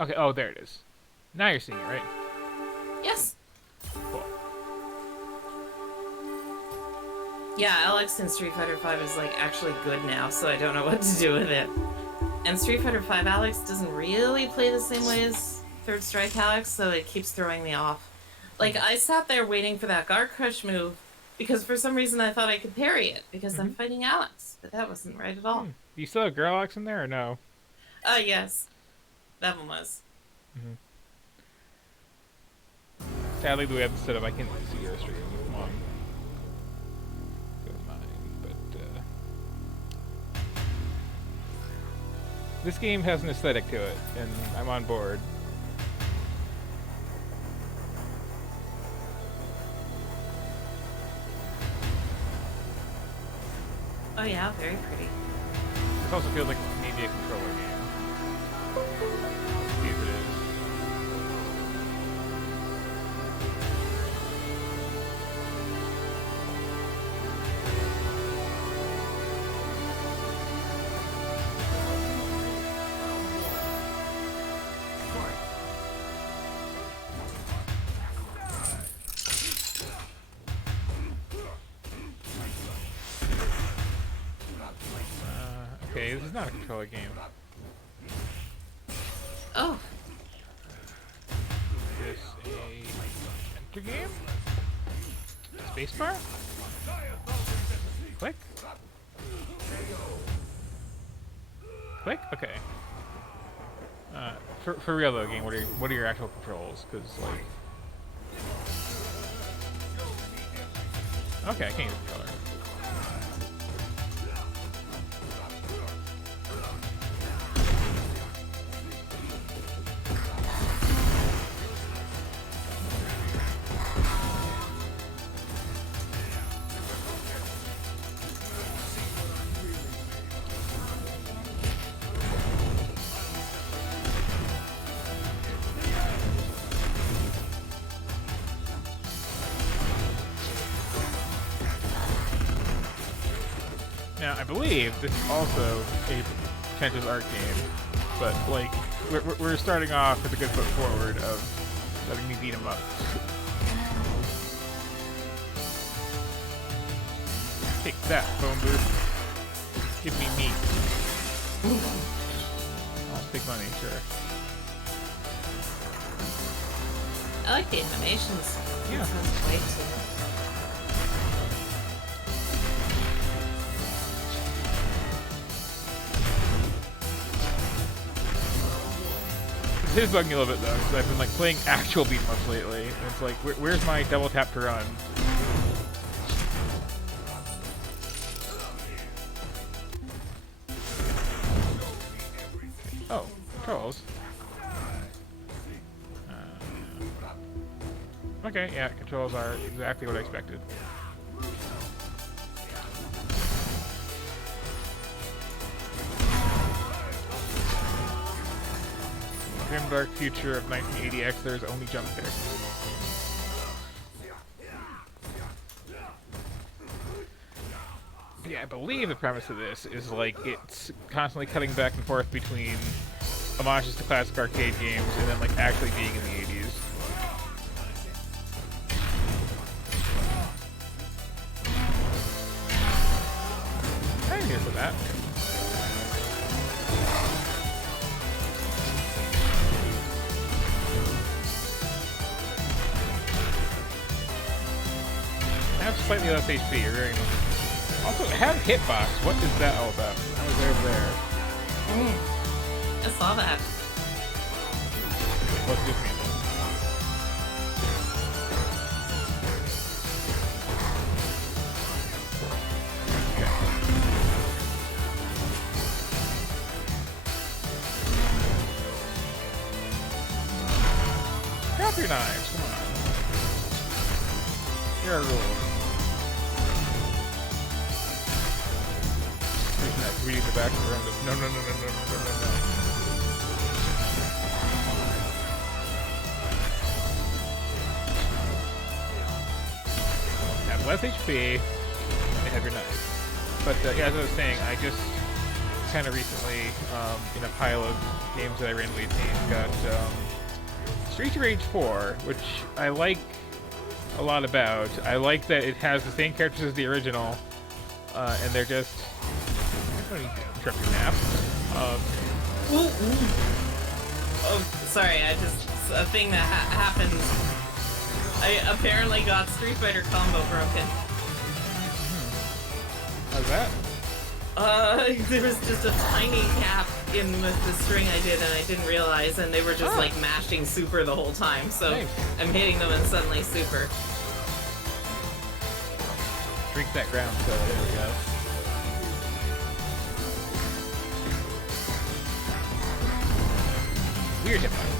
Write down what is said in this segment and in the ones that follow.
Okay, oh, there it is. Now you're seeing it, right? Yes. Cool. Yeah, Alex in Street Fighter V is like actually good now, so I don't know what to do with it. And Street Fighter V Alex doesn't really play the same way as Third Strike Alex, so it keeps throwing me off. Like, I sat there waiting for that guard crush move because for some reason I thought I could parry it because I'm fighting Alex, but that wasn't right at all. Do you still have Girl Alex in there or no? Yes, that one was. Sadly, the way I have it set up, I can't see your stream on mine, but this game has an aesthetic to it, and I'm on board. Oh yeah, very pretty. This also feels like maybe a controller game. See if it is. Okay, this is not a controller game. Oh, Is this a enter game? Spacebar? Click? Click? Okay. For real though, game, what are your actual controls? Because like, okay, I can't use the controller. Now, I believe this is also a Pretentious art game, but like, we're starting off with a good foot forward of letting me beat him up. Take that, phone booth. Give me meat. I'll take money, sure. I like the animations. Yeah. It sounds great too. It is bugging me a little bit though, because I've been like playing actual beat 'em ups lately, and it's like, where's my double tap to run? Oh, controls. Okay, yeah, controls are exactly what I expected. Grimdark future of 1980X, there's only jump kick. Yeah, I believe the premise of this is like it's constantly cutting back and forth between homages to classic arcade games and then like actually being in the 80s. I'm here for that. Have slightly less HP, you're very much. Also, have hitbox. What is that all about? I was over there. I saw that. What's this mean? Okay. Drop your knives, come on. Here are rules. Reading the back around it. No, no, no, no, no, no, no, no. Have less HP and have your knife. But yeah, as I was saying, I just kind of recently in a pile of games that I randomly obtained. Got Streets of Rage 4, which I like a lot about. I like that it has the same characters as the original, and they're just... I don't need to interrupt your nap. Oh, sorry, a thing that happened. I apparently got Street Fighter combo broken. How's that? There was just a tiny gap in the string I did, and I didn't realize, and they were just like mashing super the whole time. So nice. I'm hitting them and suddenly super. Drink that ground, so there we go. Weird hitbox.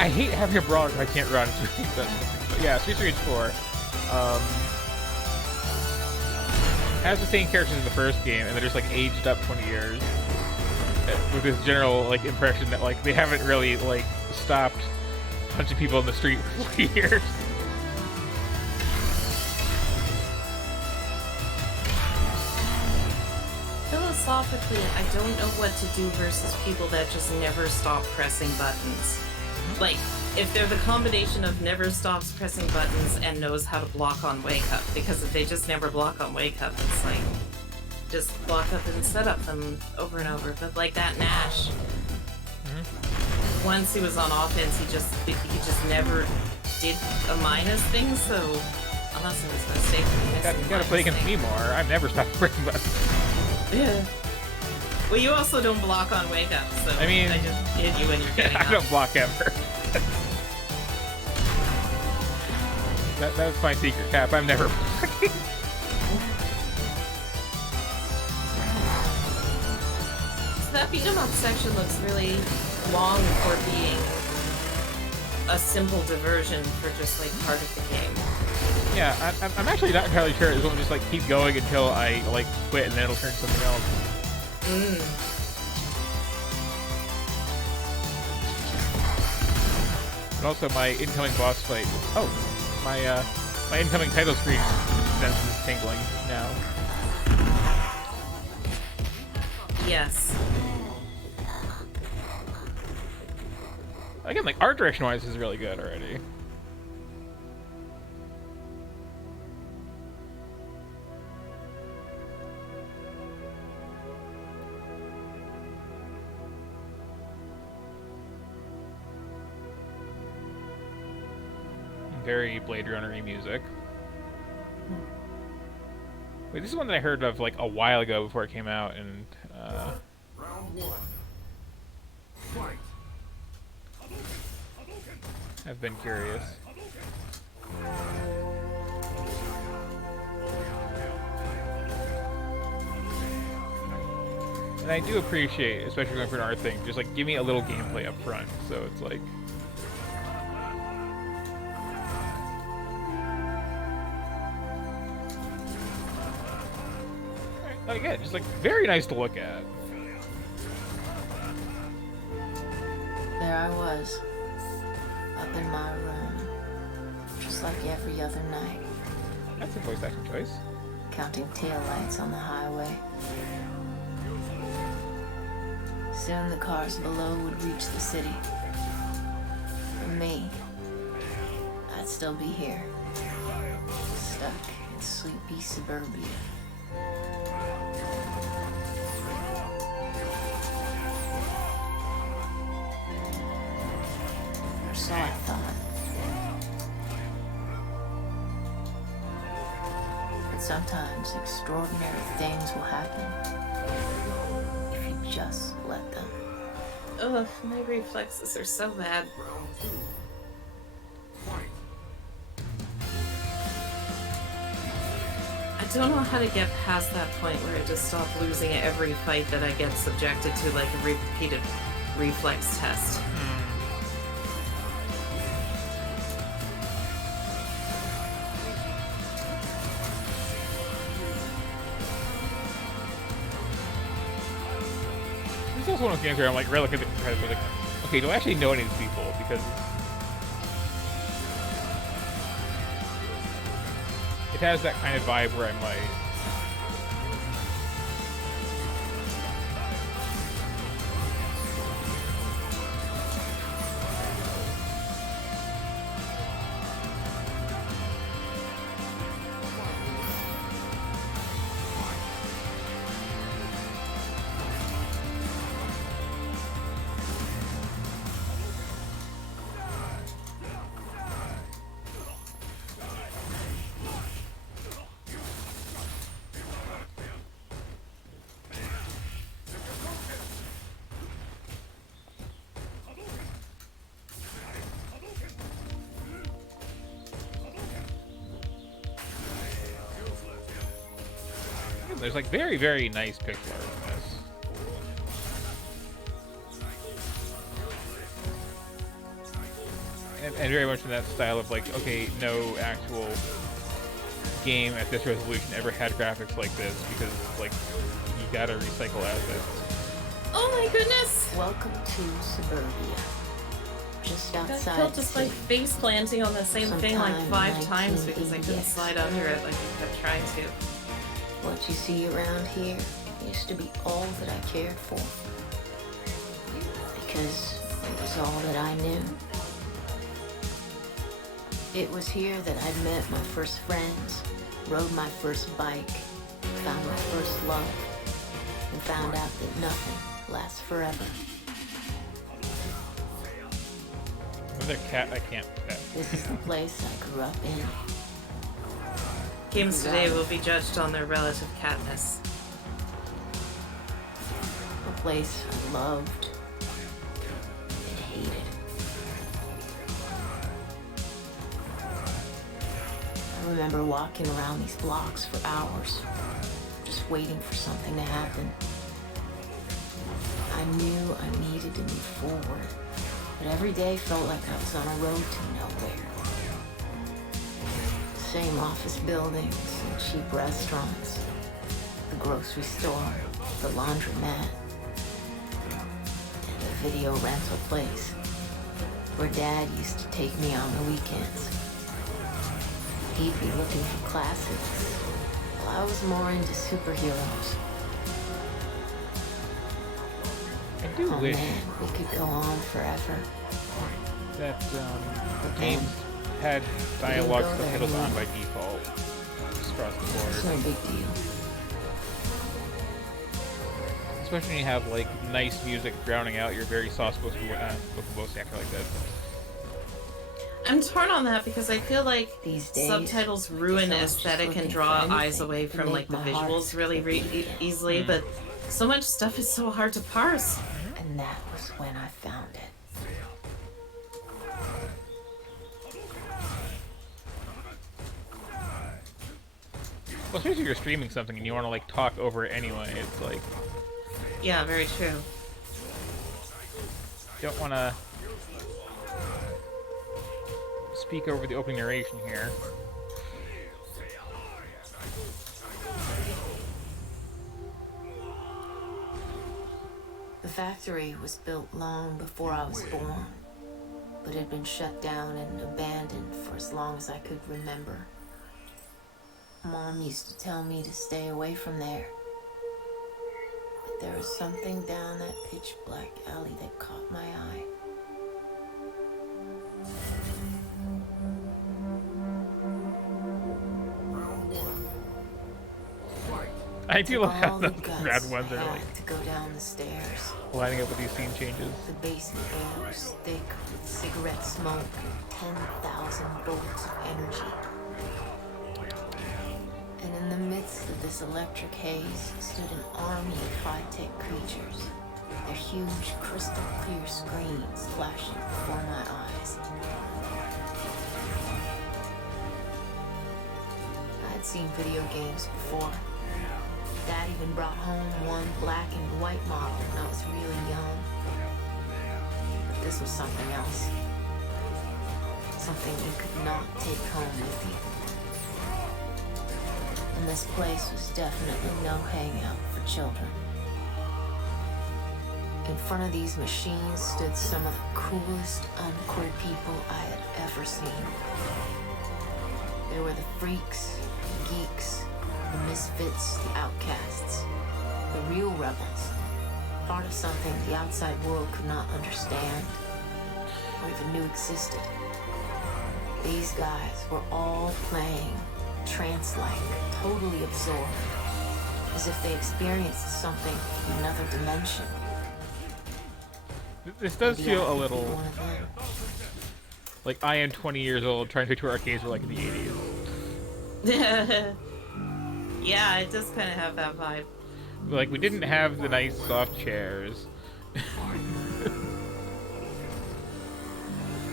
I hate having a brawler if I can't run. But yeah, Streets of Rage 4 has the same characters as the first game, and they're just like aged up 20 years. With this general like impression that like they haven't really like stopped punching people in the street for 40 years. Philosophically, I don't know what to do versus people that just never stop pressing buttons. Like, if they're the combination of never stops pressing buttons and knows how to block on wake up, because if they just never block on wake up, it's like, just block up and set up them over and over. But like that Nash, once he was on offense, he just never did a minus thing, so unless it was mistaken. You gotta play against me more. I've never stopped pressing buttons. Yeah. Well, you also don't block on wake up, so I mean, I just hit you when you're getting up. I don't block ever. That's my secret, Cap. I'm never blocking. So that beat 'em up section looks really long for being a simple diversion for just like part of the game. Yeah, I'm actually not entirely sure. It won't just like keep going until I like quit, and then it'll turn to something else. And also my incoming boss fight. Oh, my incoming title screen sense is tingling now. Yes. Again, like art direction wise is really good already. Very Blade Runner-y music. Wait, this is one that I heard of like a while ago before it came out, and Round one. Fight. I've been curious. And I do appreciate, especially going for an art thing, just like give me a little gameplay up front, so it's like. Again, just like very nice to look at. There I was, up in my room, just like every other night, That's a voice acting choice. counting taillights on the highway. Soon the cars below would reach the city. For me, I'd still be here, stuck in sleepy suburbia. Or so I thought. But sometimes extraordinary things will happen if you just let them. Ugh, my reflexes are so bad. Round two. Fight. I don't know how to get past that point where I just stop losing at every fight that I get subjected to, like a repeated reflex test. This is also one of those games where I'm like relatively competitive. Like, okay, do I actually know any of these people? Because it has that kind of vibe where I'm like, there's like very, very nice pixel art in this. And very much in that style of like, okay, no actual game at this resolution ever had graphics like this because like you gotta recycle assets. Oh my goodness! Welcome to Suburbia. Just I outside felt the just like city. face planting on the same thing like Sometime 5 times because I couldn't 1980s. slide under it like I kept trying to. What you see around here used to be all that I cared for. Because it was all that I knew. It was here that I'd met my first friends, rode my first bike, found my first love, and found out that nothing lasts forever. Another cat I can't pet. This is the place I grew up in. Games today will be judged on their relative catness. A place I loved and hated. I remember walking around these blocks for hours, just waiting for something to happen. I knew I needed to move forward, but every day felt like I was on a road to nowhere. Same office buildings and cheap restaurants, the grocery store, the laundromat, and the video rental place where Dad used to take me on the weekends. He'd be looking for classics, while I was more into superheroes. I do Oh wish man, we could go on forever. that But games then, had dialogue go there subtitles on anymore. by default, just across the it's board. no big deal. Especially when you have like nice music drowning out your very soft spoken voice actor like that. I'm torn on that because I feel like These days, subtitles I ruin guess I was just aesthetic and looking draw for eyes anything away to from make like the my heart visuals really beat again. easily, but so much stuff is so hard to parse. And that was when I found it. Well, especially if you're streaming something and you want to like talk over it anyway, it's like Yeah, very true. you don't want to speak over the opening narration here. The factory was built long before I was born, but had been shut down and abandoned for as long as I could remember. Mom used to tell me to stay away from there. But there was something down that pitch black alley that caught my eye. Round one. Fight. I do love how All the the guts rad ones I are had like to go down the stairs. lining up with these scene changes. The basement air was thick with cigarette smoke and 10,000 volts of energy. And in the midst of this electric haze stood an army of high-tech creatures, their huge crystal clear screens flashing before my eyes. I'd seen video games before. Dad even brought home one black and white model when I was really young. But this was something else. Something you could not take home with you. And this place was definitely no hangout for children. In front of these machines stood some of the coolest, uncool people I had ever seen. They were the freaks, the geeks, the misfits, the outcasts, the real rebels, part of something the outside world could not understand or even knew existed. These guys were all playing trance-like, totally absorbed, as if they experienced something from another dimension. This does Maybe feel I a could be little one of them. like I am 20 years old trying to tour arcades were like in the 80s. Yeah, it does kind of have that vibe. Like, we didn't have the nice soft chairs.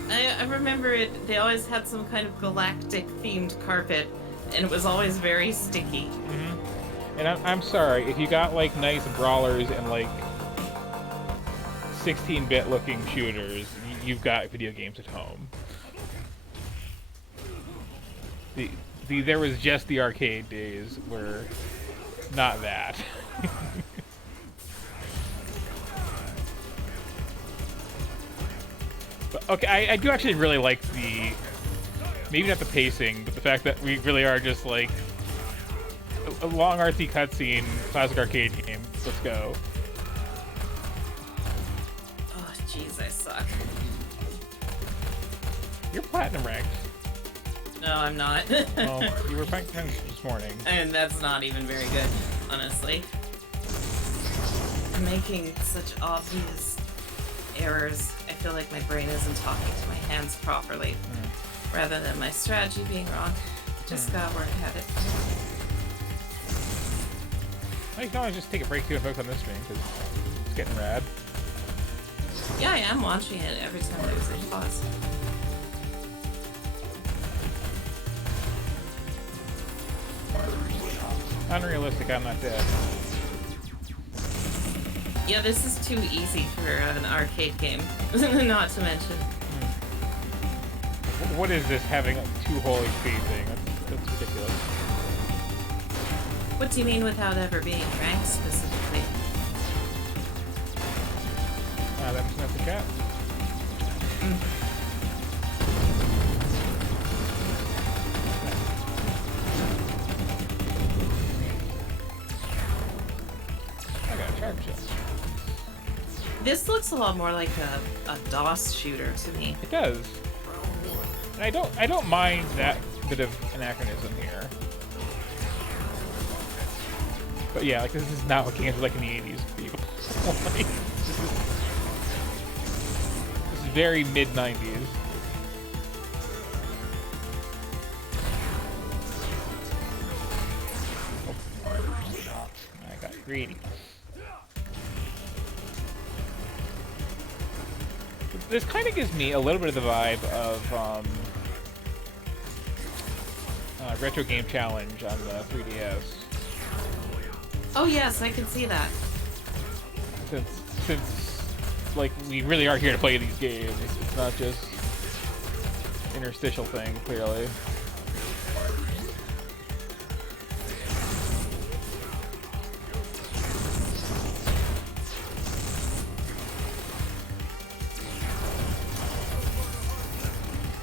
I remember it. They always had some kind of galactic themed carpet, and it was always very sticky. And I'm sorry, if you got, like, nice brawlers and, like, 16-bit looking shooters, you've got video games at home. There was just the arcade days were not that. But, okay, I do actually really like maybe not the pacing, but the fact that we really are just like a long artsy cutscene, classic arcade game. Let's go. Oh, jeez, I suck. You're platinum ranked. No, I'm not. Well, you were finished this morning. And that's not even very good, honestly. I'm making such obvious errors. I feel like my brain isn't talking to my hands properly, rather than my strategy being wrong. Just gotta work at it. Well, you can always just take a break too and focus on this stream because it's getting rad. Yeah, I am watching it every time there's a pause. Unrealistic, I'm not dead. Yeah, this is too easy for an arcade game, not to mention. What is this having a 2 whole HP thing? That's ridiculous. What do you mean without ever being ranked specifically? That's the cat. I got a charge shot. This looks a lot more like a DOS shooter to me. It does. And I don't mind that bit of anachronism here. But yeah, like this is not what games were like in the 80s, people. Like, this is very mid-90s. Oh. I got greedy. This kind of gives me a little bit of the vibe of Retro Game Challenge on the 3DS. Oh yes, I can see that. Since like we really are here to play these games, it's not just interstitial thing, clearly.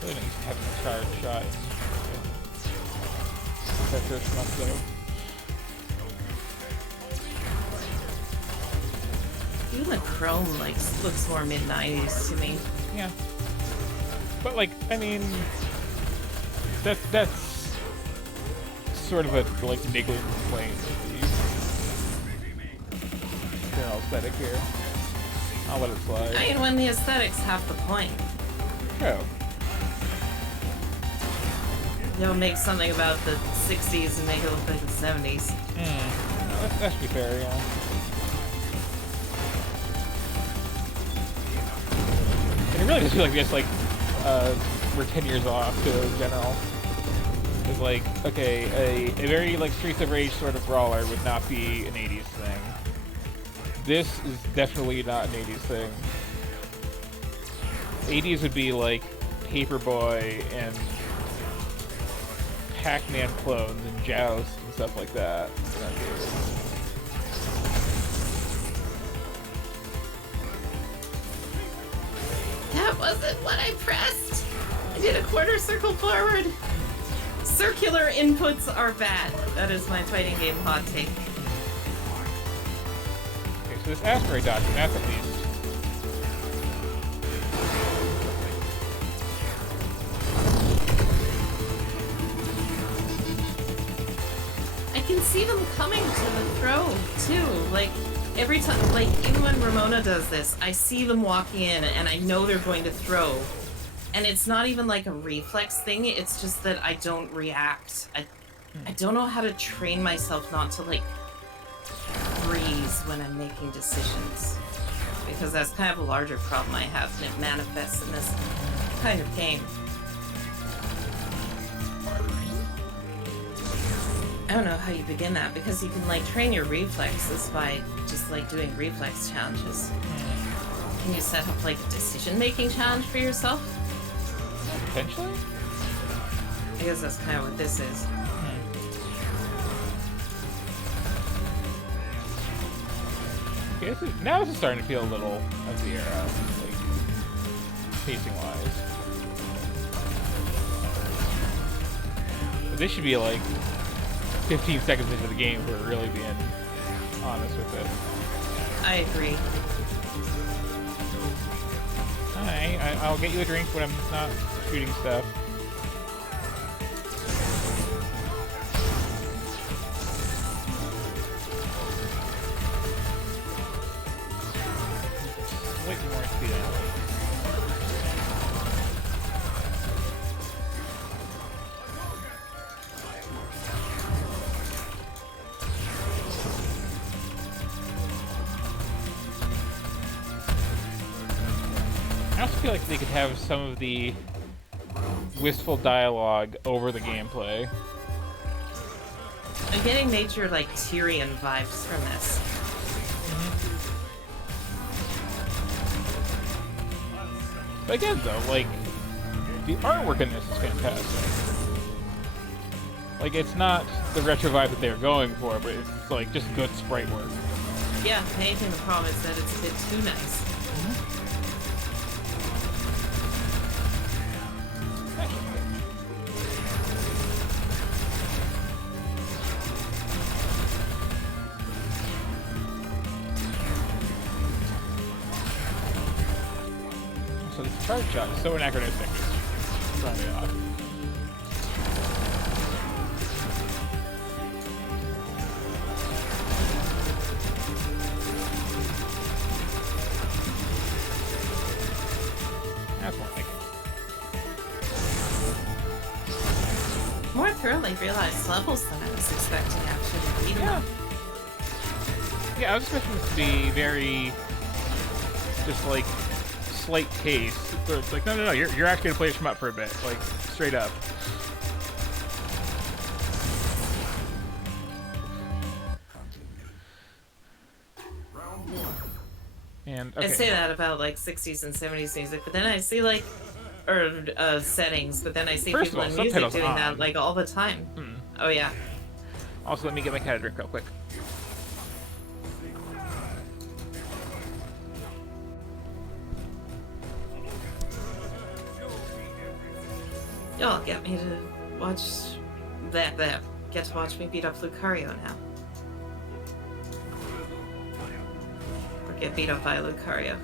Really nice having a charge shot. That's just not so. Even the chrome looks more mid-90s to me. Yeah. But like, I mean, that's sort of a like niggling complaint with the general aesthetic here. I'll let it slide. I mean, when the aesthetic's half the point. True. You know, make something about the 60s and make it look like the 70s. That should be fair, yeah. And it really does feel like just like we're 10 years off to general. It's like, okay, a very like Streets of Rage sort of brawler would not be an 80s thing. This is definitely not an 80s thing. 80s would be like Paperboy and Pac-Man clones and Joust and stuff like that. wasn't what I pressed. I did a quarter circle forward. Circular inputs are bad. That is my fighting game hot take. Okay, so this asteroid dodging, that's at least. I can see them coming to the throw too. Like every time, like even when Ramona does this, I see them walking in and I know they're going to throw. And it's not even like a reflex thing, it's just that I don't react. I don't know how to train myself not to like freeze when I'm making decisions. Because that's kind of a larger problem I have and it manifests in this kind of game. I don't know how you begin that because you can like train your reflexes by just like doing reflex challenges. Can you set up like a decision-making challenge for yourself? Potentially? I guess that's kind of what this is. Okay, now this is starting to feel a little of the era, like, pacing-wise. But this should be like 15 seconds into the game for really being honest with it. I agree. Alright, I'll get you a drink when I'm not shooting stuff. Wait more speed out. I also feel like they could have some of the wistful dialogue over the gameplay. I'm getting major like Tyrion vibes from this. But again, though, like, the artwork in this is fantastic. Like, it's not the retro vibe that they're going for, but it's like just good sprite work. Yeah, if anything, the problem is that it's a bit too nice. So the charge shot is so anachronistic. It's throwing me off. That's more like it. More thoroughly realized levels than I was expecting actually. Even Yeah. Yeah, I was expecting this to be very, just like, slight pace. So it's like, no, you're actually gonna play a shmup for a bit, like, straight up. And, okay. I say that about like 60s and 70s music, but then I see like, or settings, but then I see First people of all, in music subtitles doing on. that like all the time. Oh yeah. Also, let me get my cat a drink real quick. Y'all get me to watch that. Get to watch me beat up Lucario now. Or get beat up by Lucario.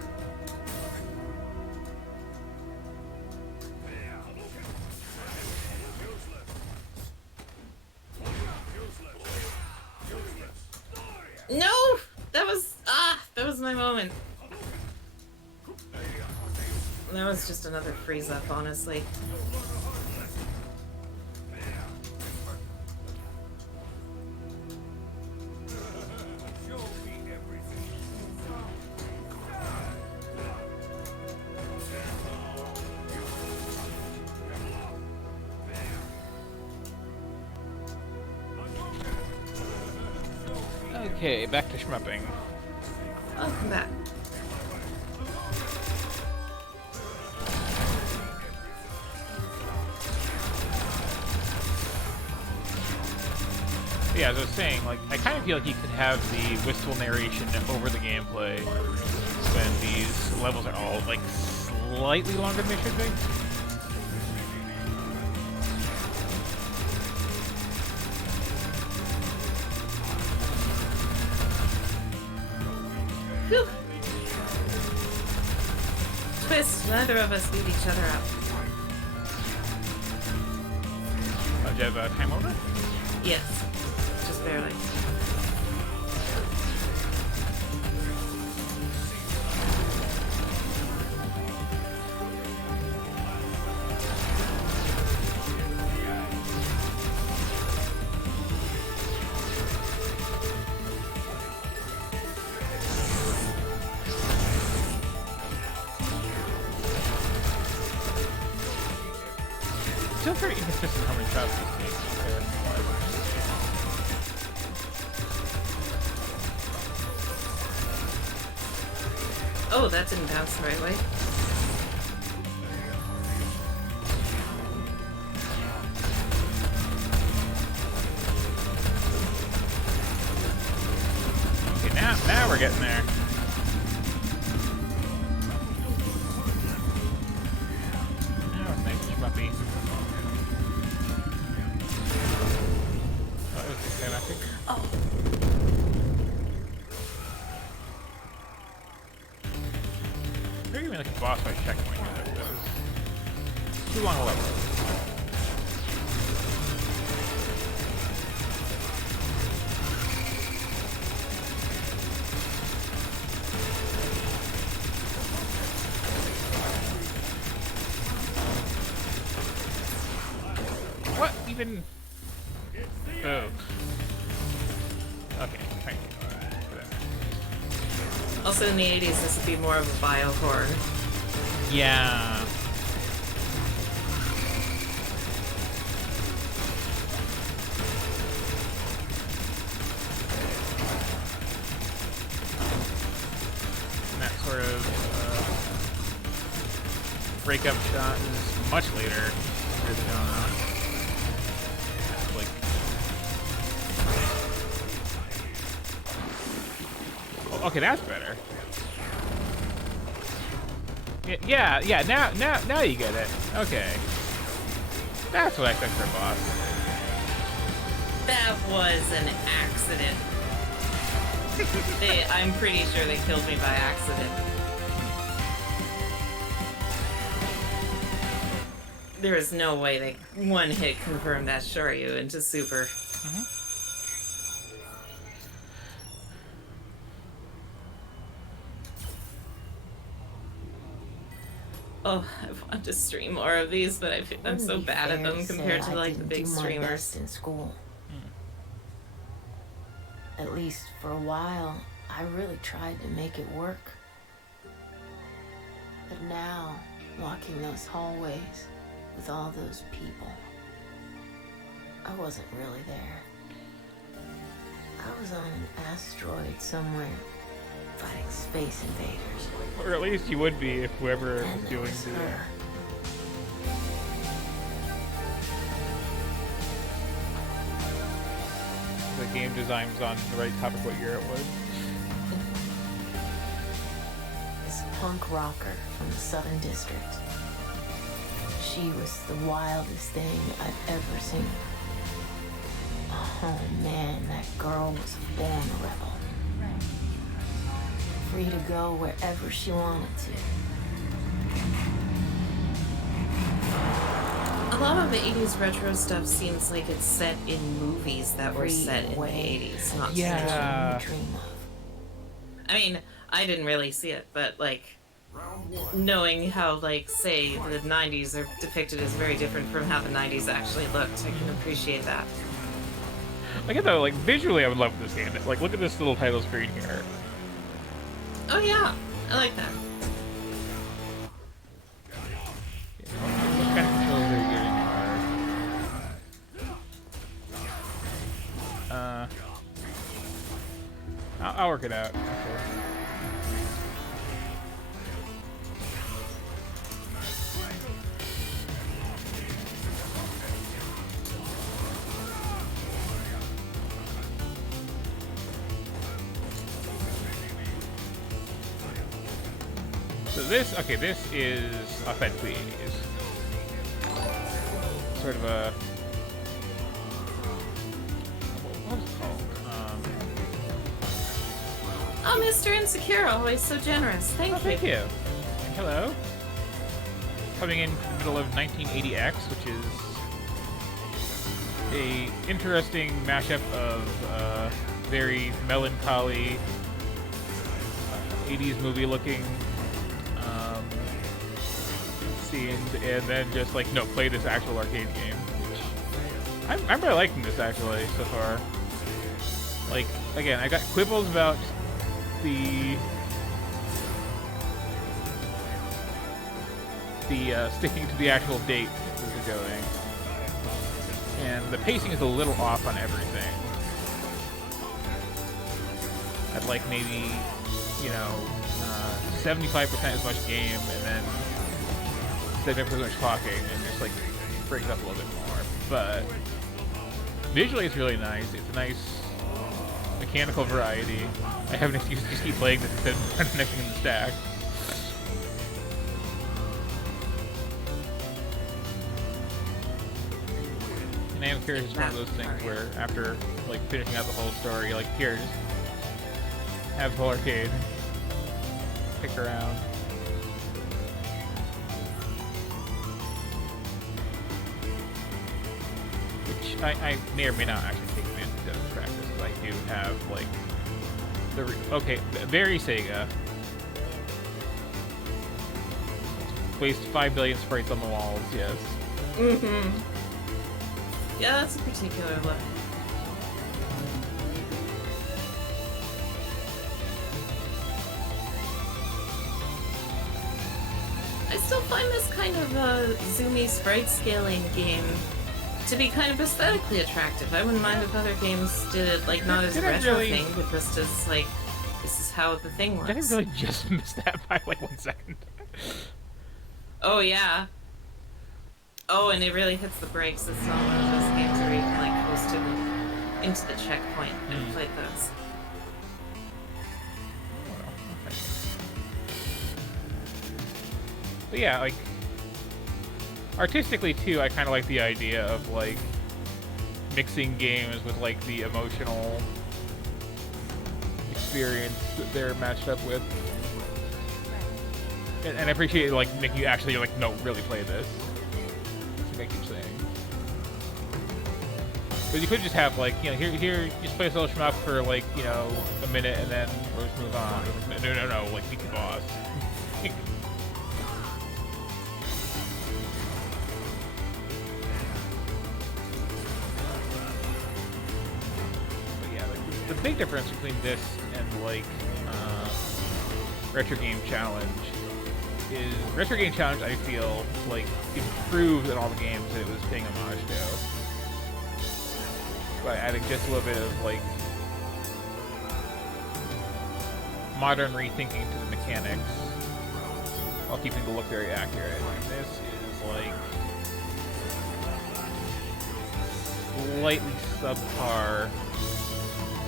No! That was my moment. That was just another freeze up, honestly. Okay, back to shmupping. Welcome back. Yeah, as I was saying, like, I kind of feel like you could have the wistful narration over the gameplay when these levels are all, like, slightly longer than they should be. Whew. Twist, neither of us beat each other up. Oh, do you have a time over? Yes. Just barely. Still very inconsistent how many shots this takes. Oh, that didn't bounce the right way. Okay, now we're getting there. Now it's nice and schmuppy. Oh, that was anticlimactic. Oh. Maybe even like a boss fight checkpoint. That was too long a level. What even? Oh. Okay, fine. Also in the 80s, this would be more of a bio horror. Yeah. And that sort of breakup shot is much later. That's like, oh, okay, that's better. Yeah. Now you get it. Okay, that's what I expect for a boss. That was an accident. I'm pretty sure they killed me by accident. There is no way they one hit confirmed that Shoryu into super. Oh, I want to stream more of these, but I'm so bad at them compared to like the big streamers. In school. At least for a while, I really tried to make it work. But now, walking those hallways with all those people, I wasn't really there. I was on an asteroid somewhere, fighting space invaders. Or at least you would be if whoever And was there doing was the. her. The game design was on the right topic what year it was. This punk rocker from the Southern District. She was the wildest thing I've ever seen. Oh man, that girl was born a rebel. Free to go wherever she wanted to. A lot of the 80s retro stuff seems like it's set in movies that were Free set in the away 80s, not Yeah. Dream of. I mean, I didn't really see it, but like Round one. knowing how like say the 90s are depicted as very different from how the 90s actually looked, I can appreciate that. I get though, like visually, I would love this game. Like, look at this little title screen here. Oh yeah, I like that. What kind of controls are you getting? I'll work it out. Okay. So this is authentically 80s. Sort of a what was it called? Oh, Mr. Insecure, always so generous. Thank you. Thank you. Hello. Coming in the middle of 1980X, which is a interesting mashup of very melancholy 80s movie looking scenes, and then just like, no, play this actual arcade game, which I'm really liking this actually so far. Like, again, I got quibbles about the sticking to the actual date this is going, and the pacing is a little off on everything. I'd like maybe, 75% as much game, and then 70% as much talking, and just like brings up a little bit more. But visually, it's really nice. It's a nice mechanical variety. I have an excuse to just keep playing this instead of putting everything in the stack. And I am curious, it's one of those things where after like finishing out the whole story, like, here, just have the whole arcade, pick around. Which I may or may not actually take advantage of in practice, because I do have like very Sega. Waste 5 billion sprites on the walls, yes. Mm-hmm. Yeah, that's a particular look. I still find this kind of zoomy sprite scaling game to be kind of aesthetically attractive. I wouldn't mind if other games did it, like, not as a retro thing, but just as, like, this is how the thing looks. I didn't really just miss that by, like, 1 second. Oh, yeah. Oh, and it really hits the brakes. It's not one of those games where you can, like, coast into the checkpoint and play those. But yeah, like, artistically too, I kind of like the idea of like mixing games with like the emotional experience that they're matched up with, and I appreciate like making you actually like, no, really play this. That's what I keep saying. But you could just have like, here, just play this little shmup for like, a minute and then we'll just move on. No, like beat the boss. The big difference between this and like Retro Game Challenge is Retro Game Challenge, I feel like, improved in all the games that it was paying homage to by adding just a little bit of like modern rethinking to the mechanics while keeping the look very accurate. And this is like slightly subpar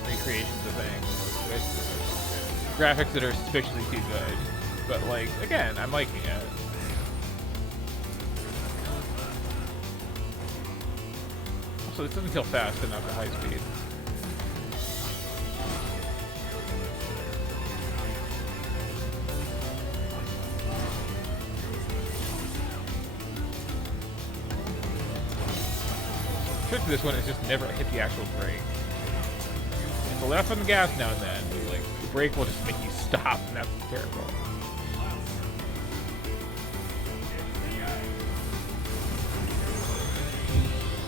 recreations of things with graphics that are suspiciously too good, but like, again, I'm liking it. Also, this doesn't feel fast enough at high speed. The trick to this one is just never hit the actual brake. The left on the gas now and then, like, the brake will just make you stop, and that's terrible.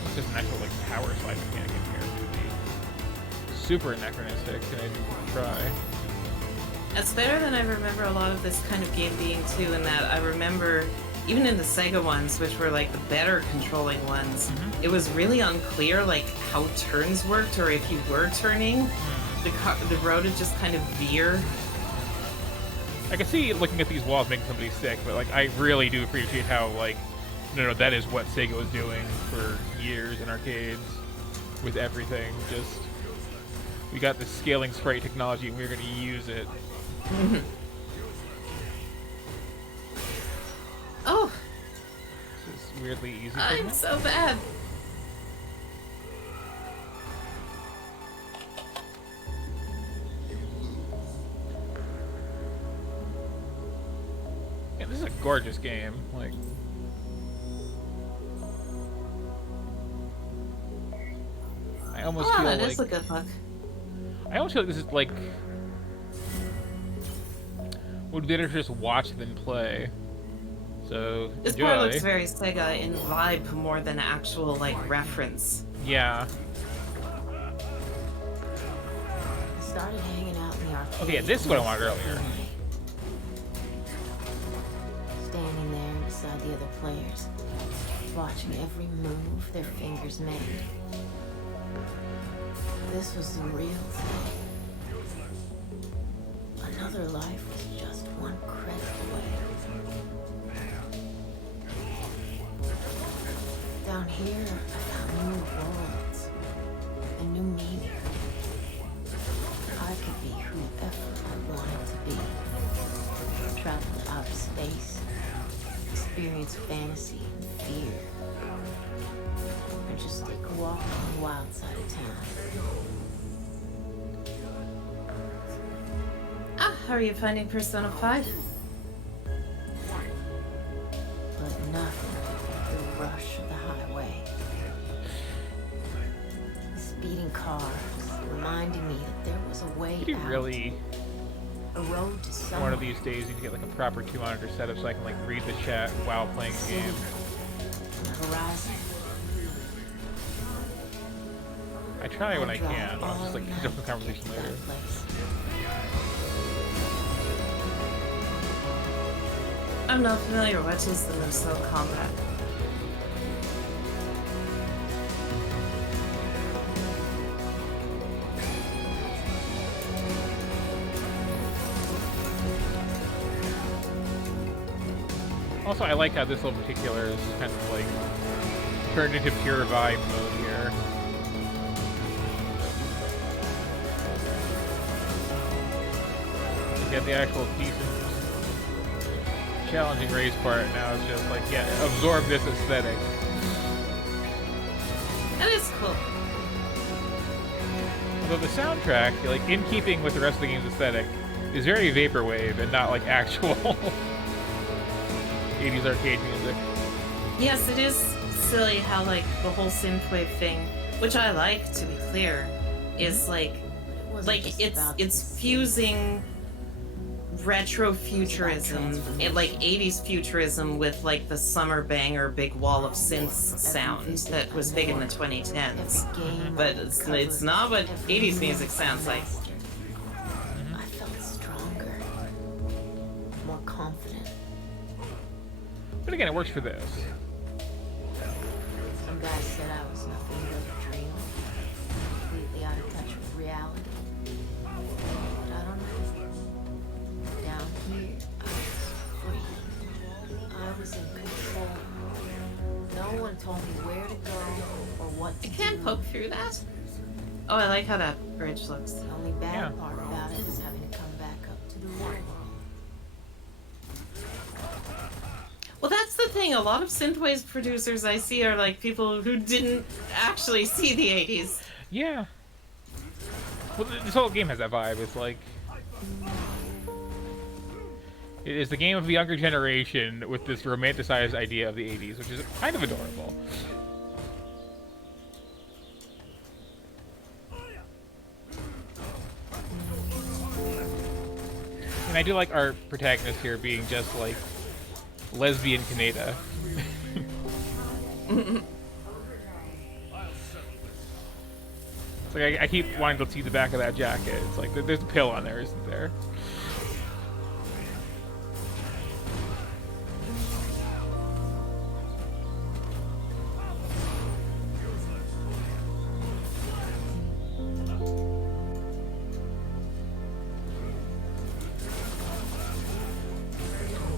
It's just an actual, like, power slide mechanic in here. Super anachronistic, and I didn't try. It's better than I remember a lot of this kind of game being, too, in that I remember, even in the Sega ones, which were, like, the better controlling ones, it was really unclear, like, how turns worked, or if you were turning, the road would just kind of veer. I can see looking at these walls making somebody sick, but, like, I really do appreciate how, like, no, that is what Sega was doing for years in arcades with everything. Just, we got this scaling sprite technology, and we're going to use it. weirdly easy for I'm me. so bad. Yeah, this is a gorgeous game. Like, I almost Oh, feel that like is a good look. I almost feel like this is like would better just watch than play. So This enjoy. part looks very Sega in vibe more than actual like reference. Yeah. I started hanging out in the arcade. Okay, yeah, this is what I wanted earlier. Standing there beside the other players, watching every move their fingers made. This was the real thing. Another life was just one credit away. Down here, I found new worlds and new meaning. I could be whoever I wanted to be. Travel to outer space, experience fantasy and fear, or just take a walk on the wild side of town. Ah, how are you finding Persona 5? But nothing like the rush of the highway. The speeding cars reminding me that there was a way You out. really A road to somewhere. one of these days you need to get like a proper 2-monitor setup so I can like read the chat while playing the game. On the horizon. I try when I I'll drive can. I'll just like all pick up the night conversation to later. that place. I'm not familiar. What is the Musou combat? Also, I like how this level in particular is kind of like turned into pure vibe mode here. You get the actual decent, challenging race part. Now it's just like, yeah, absorb this aesthetic. That is cool. Although the soundtrack, like in keeping with the rest of the game's aesthetic, is very vaporwave and not like actual 80s arcade music. Yes, it is silly how like the whole synthwave thing, which I like to be clear, is like It wasn't just about it's the fusing retro futurism and like 80s futurism with like the summer banger big wall of synths sound that was big in the 2010s. every game But it's not what 80s music sounds like. I felt stronger, more confident. But again, it works for this. Some guys said I was nothing but a dream, completely out of touch with reality. But I don't know. Down here, I was free. I was in control. No one told me where to go or what to I can't do. poke through that. Oh, I like how that bridge looks. The only bad Yeah. part about it was having to come back up to the real world. Well, that's the thing. A lot of synthwave producers I see are like people who didn't actually see the 80s. Yeah. Well, this whole game has that vibe. It's like it is the game of the younger generation with this romanticized idea of the 80s, which is kind of adorable. And I do like our protagonist here being just like lesbian Kaneda. It's like I keep wanting to see the back of that jacket. It's like there's a pill on there, isn't there?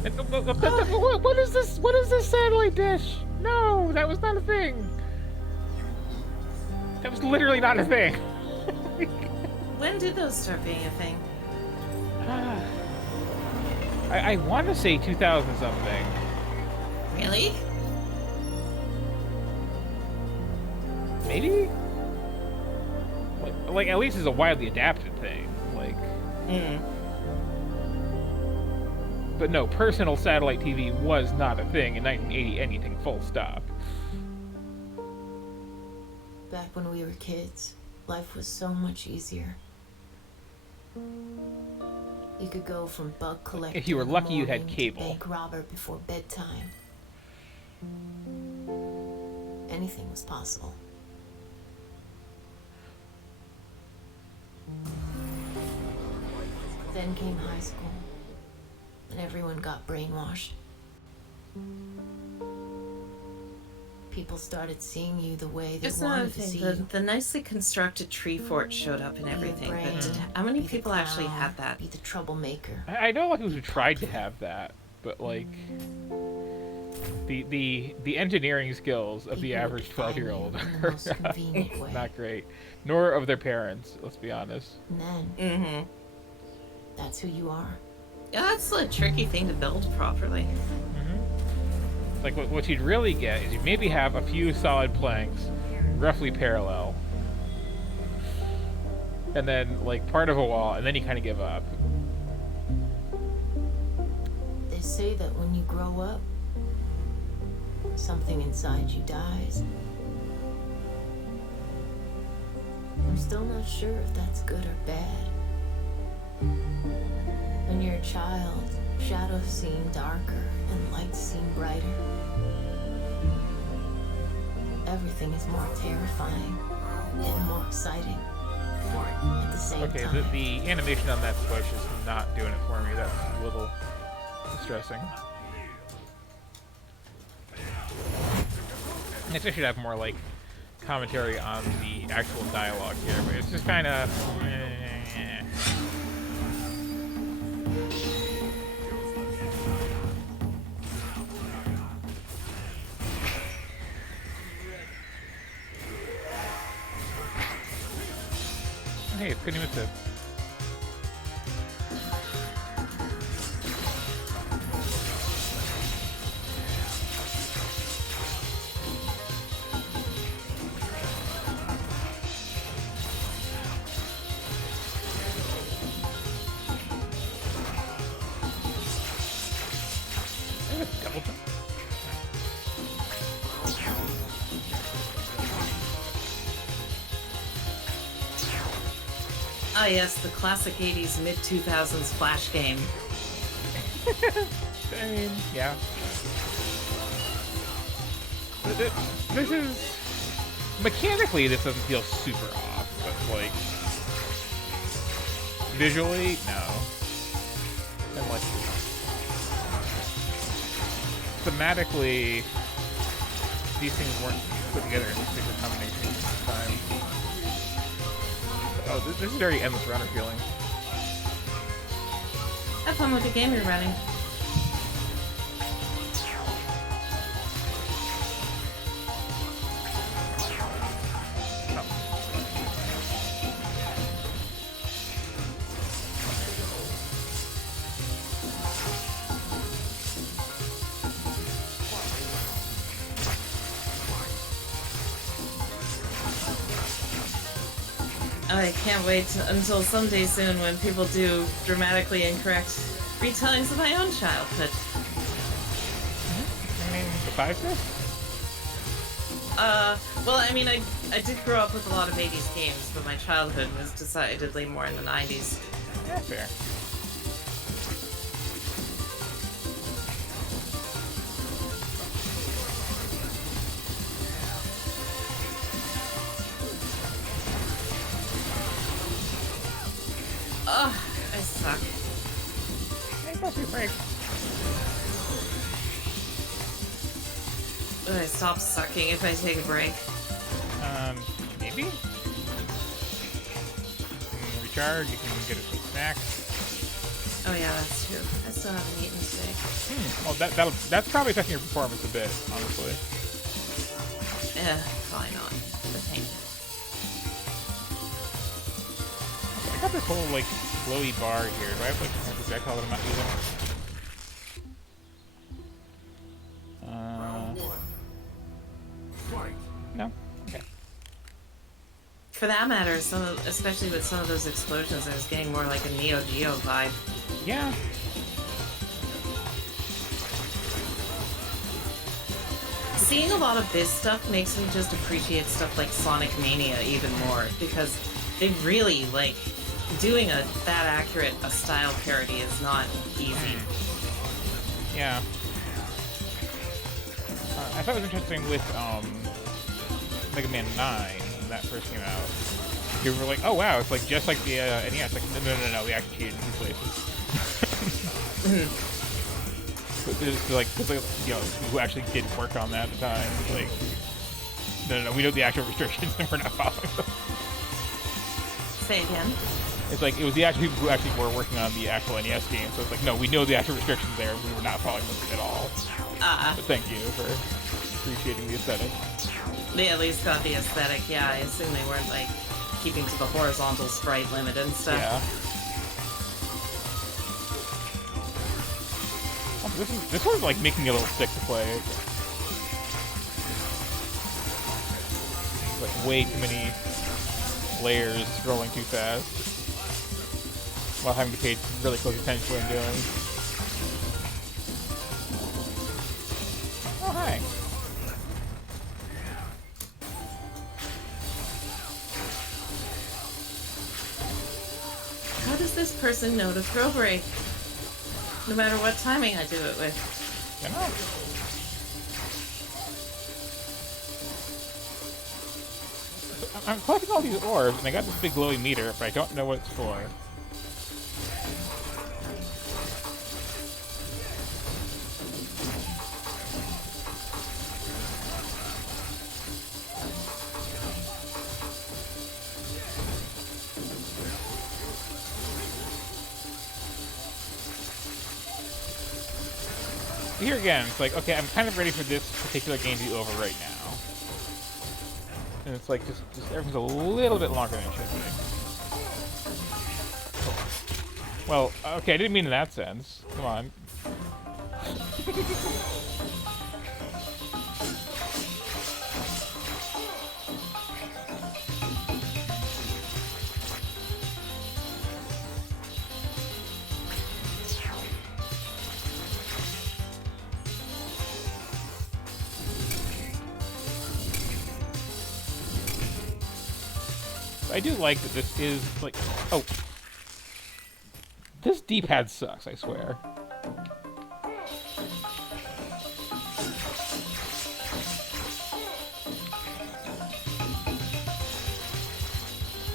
What is this? What is this satellite dish? No, that was not a thing. That was literally not a thing. When did those start being a thing? I want to say 2000 something. Really? maybe? Like at least it's a widely adapted thing. Like, Mm. but no, personal satellite TV was not a thing in 1980. Anything, full stop. Back when we were kids, life was so much easier. You could go from bug collector If you were in the lucky, you had morning to cable. bank robber before bedtime. Anything was possible. Then came high school, and everyone got brainwashed. People started seeing you the way they It's another wanted to see thing. you. The nicely constructed tree fort showed up and Be the everything, brain, but how many be the people actually clown, had that? Be the troublemaker. I know a lot of people who tried to have that, but like the engineering skills of the People would average define 12-year-old you in the are most convenient way. not great, nor of their parents. Let's be honest. And then, Mm-hmm. that's who you are. Yeah, that's a tricky thing to build properly. Like what you'd really get is you maybe have a few solid planks, roughly parallel, and then like part of a wall, and then you kind of give up. They say that when you grow up, something inside you dies. I'm still not sure if that's good or bad. When you're a child, shadows seem darker and lights seem brighter. Everything is more terrifying and more exciting at the same Okay, time. the animation on that push is not doing it for me. That's a little distressing. I guess I should have more like commentary on the actual dialogue here, but it's just kind of. Hey, it's Kunio Mista. Double jump. Ah, yes, the classic 80s, mid 2000s Flash game. I mean, yeah. This is mechanically, this doesn't feel super off, but like visually, no. And like thematically, these things weren't put together in super combinations at the time. Oh, this is very endless runner feeling. Have fun with the game you're running. I can't wait until someday soon when people do dramatically incorrect retellings of my own childhood. I mean, besides this, Well, I mean, I did grow up with a lot of 80s games, but my childhood was decidedly more in the 90s. yeah, fair. Ugh, I suck. Hey, press your break. Would I stop sucking if I take a break? Maybe? You can recharge, you can get a quick snack. Oh yeah, that's true. I still haven't eaten today. Well, that's probably affecting your performance a bit, honestly. Probably not. But thank you. I got this whole, like, glowy bar here. Do I have, like, more projectile that I'm not using? Round one. Fight. No? Okay. for that matter, especially with some of those explosions, I was getting more like a Neo Geo vibe. Yeah. Seeing a lot of this stuff makes me just appreciate stuff like Sonic Mania even more, because they really, like, doing that accurate a style parody is not easy. Yeah. I thought it was interesting with Mega Man 9 when that first came out. People were like, "Oh wow, it's like just like the NES." Like, no, we actually cheated in these places. But there's like, cause, you know, who actually did work on that at the time. Like, no, we know the actual restrictions and we're not following them. Say again? It's like, it was the actual people who actually were working on the actual NES game, so it's like, no, we know the actual restrictions there, we were not following them at all. But thank you for appreciating the aesthetic. They at least got the aesthetic, yeah. I assume they weren't, like, keeping to the horizontal sprite limit and stuff. Yeah. This one's like making me a little sick to play. Like way too many layers scrolling too fast while having to pay really close attention to what I'm doing. Oh, hi. How does this person know to throw break? No matter what timing I do it with. I know. I'm collecting all these orbs, and I got this big glowy meter, but I don't know what it's for. Here again, it's like, okay, I'm kind of ready for this particular game to be over right now. And it's like, just everything's a little bit longer than it should be. Well, okay, I didn't mean in that sense. Come on. I do like that this is, like, oh. This D-pad sucks, I swear.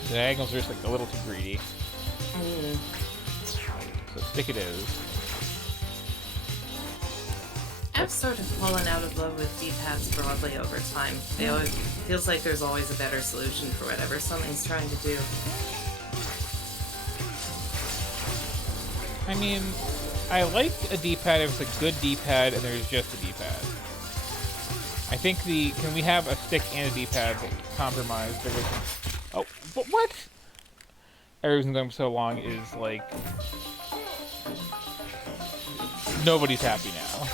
The diagonals are just, like, a little too greedy. So stick it is. I've sort of fallen out of love with D-pads broadly over time. They always feels like there's always a better solution for whatever something's trying to do. I mean, I like a D-pad if it's a good D-pad and there's just a D-pad. I think can we have a stick and a D-pad compromise? Oh, but what? Everything's going so long is like, nobody's happy now.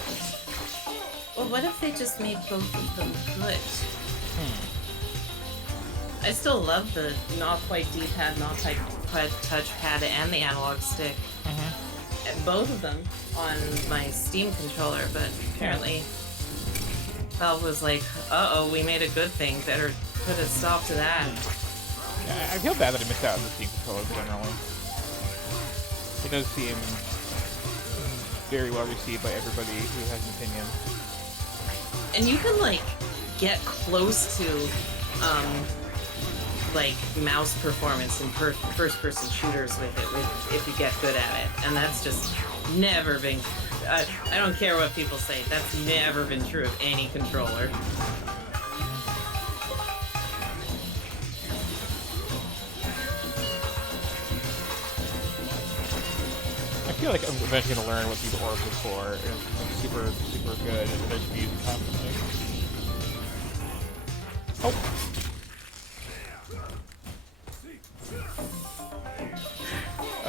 Well, what if they just made both of them good? I still love the not quite D-pad, not quite touchpad, and the analog stick. And both of them on my Steam controller, but apparently Valve was like, uh-oh, we made a good thing, better put a stop to that. Yeah, I feel bad that I missed out on the Steam controller generally. It does seem very well received by everybody who has an opinion. And you can, like, get close to, like, mouse performance in first-person shooters with it if you get good at it. And that's just never been... I don't care what people say. That's never been true of any controller. I feel like I'm eventually going to learn what these orbs are for. It's super, super good, and they're just used constantly. Oh!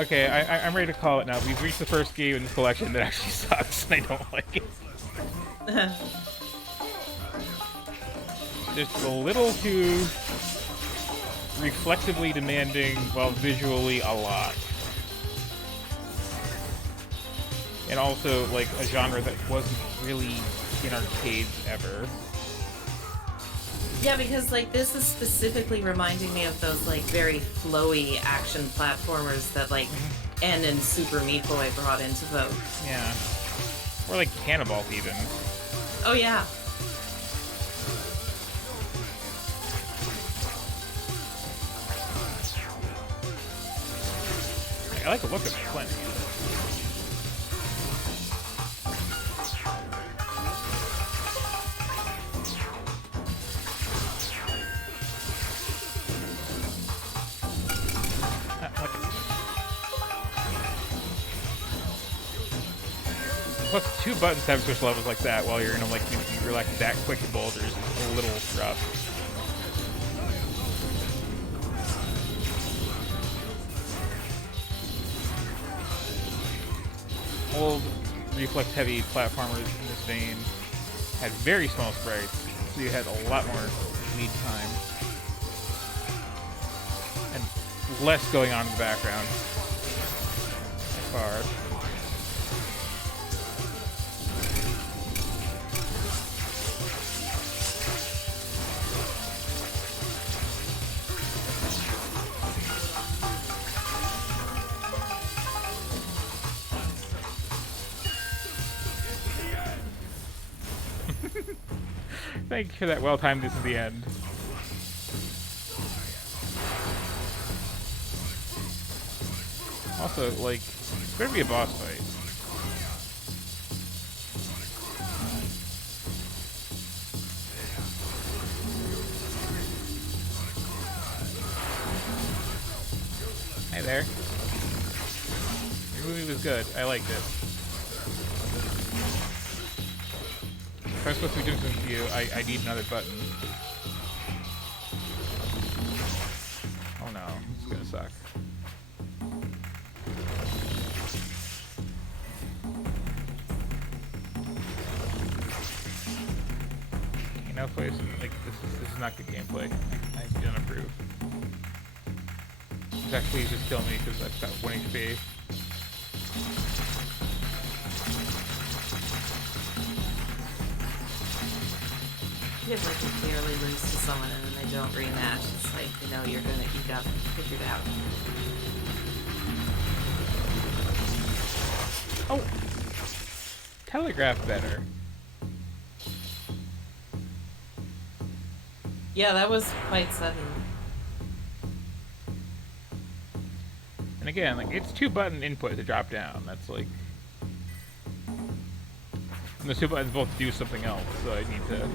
Okay, I'm ready to call it now. We've reached the first game in this collection that actually sucks, and I don't like it. Just a little too reflexively demanding while visually a lot. And also, like, a genre that wasn't really in arcades ever. Yeah, because like this is specifically reminding me of those like very flowy action platformers that like N and Super Meat Boy brought into vogue. Yeah. Or like Cannonball even. Oh yeah. I like the look of it plenty. Plus, 2 buttons to have switch levels like that while you're in a, like, you're like that quick to boulders is a little rough. Old reflex-heavy platformers in this vein had very small sprites, so you had a lot more lead time and less going on in the background. By far. Thank you for that well-timed this is the end. Also, like, it's better be a boss fight. Hey there. Your movie was good. I liked it. If I'm supposed to be doing something to you, I need another button. Oh no, it's gonna suck. You know, please, like this is not good gameplay. I don't approve. In fact, please just kill me because I've got 1 HP. You have like you barely lose to someone and then they don't rematch. It's like, you know, you got it figured out. Oh! Telegraph better. Yeah, that was quite sudden. And again, like, it's 2-button input to drop down. That's like... And the 2 buttons both do something else, so I need to...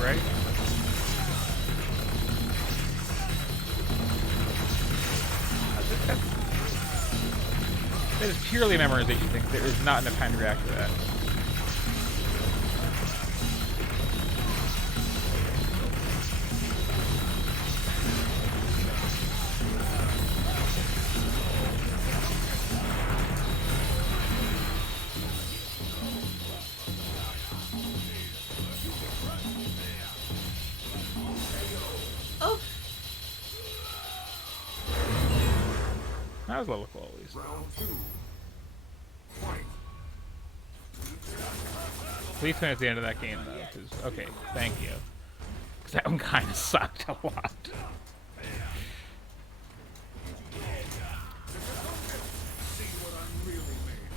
Right? That is purely a memorization thing. There is not enough time to react to that. That was level qualities. Round 2. Fight. Please finish the end of that game, though. 'Cause, okay, thank you. Because that one kind of sucked a lot. See what I'm really made.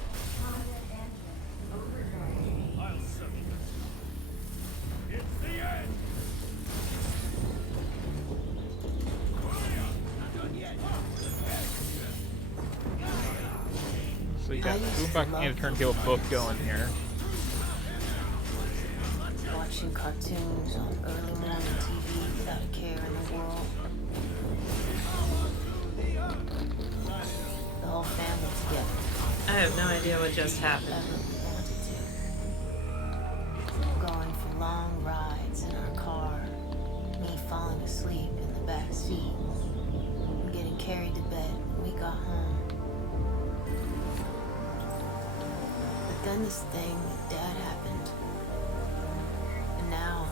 got Boombox and a turntable both going here. Watching cartoons on early morning TV without a care in the world. The whole family together. I have no idea what just happened. Whatever we wanted to. Going for long rides in our car. Me falling asleep in the back seat. And getting carried to bed when we got home. But then this thing with Dad happened. And now,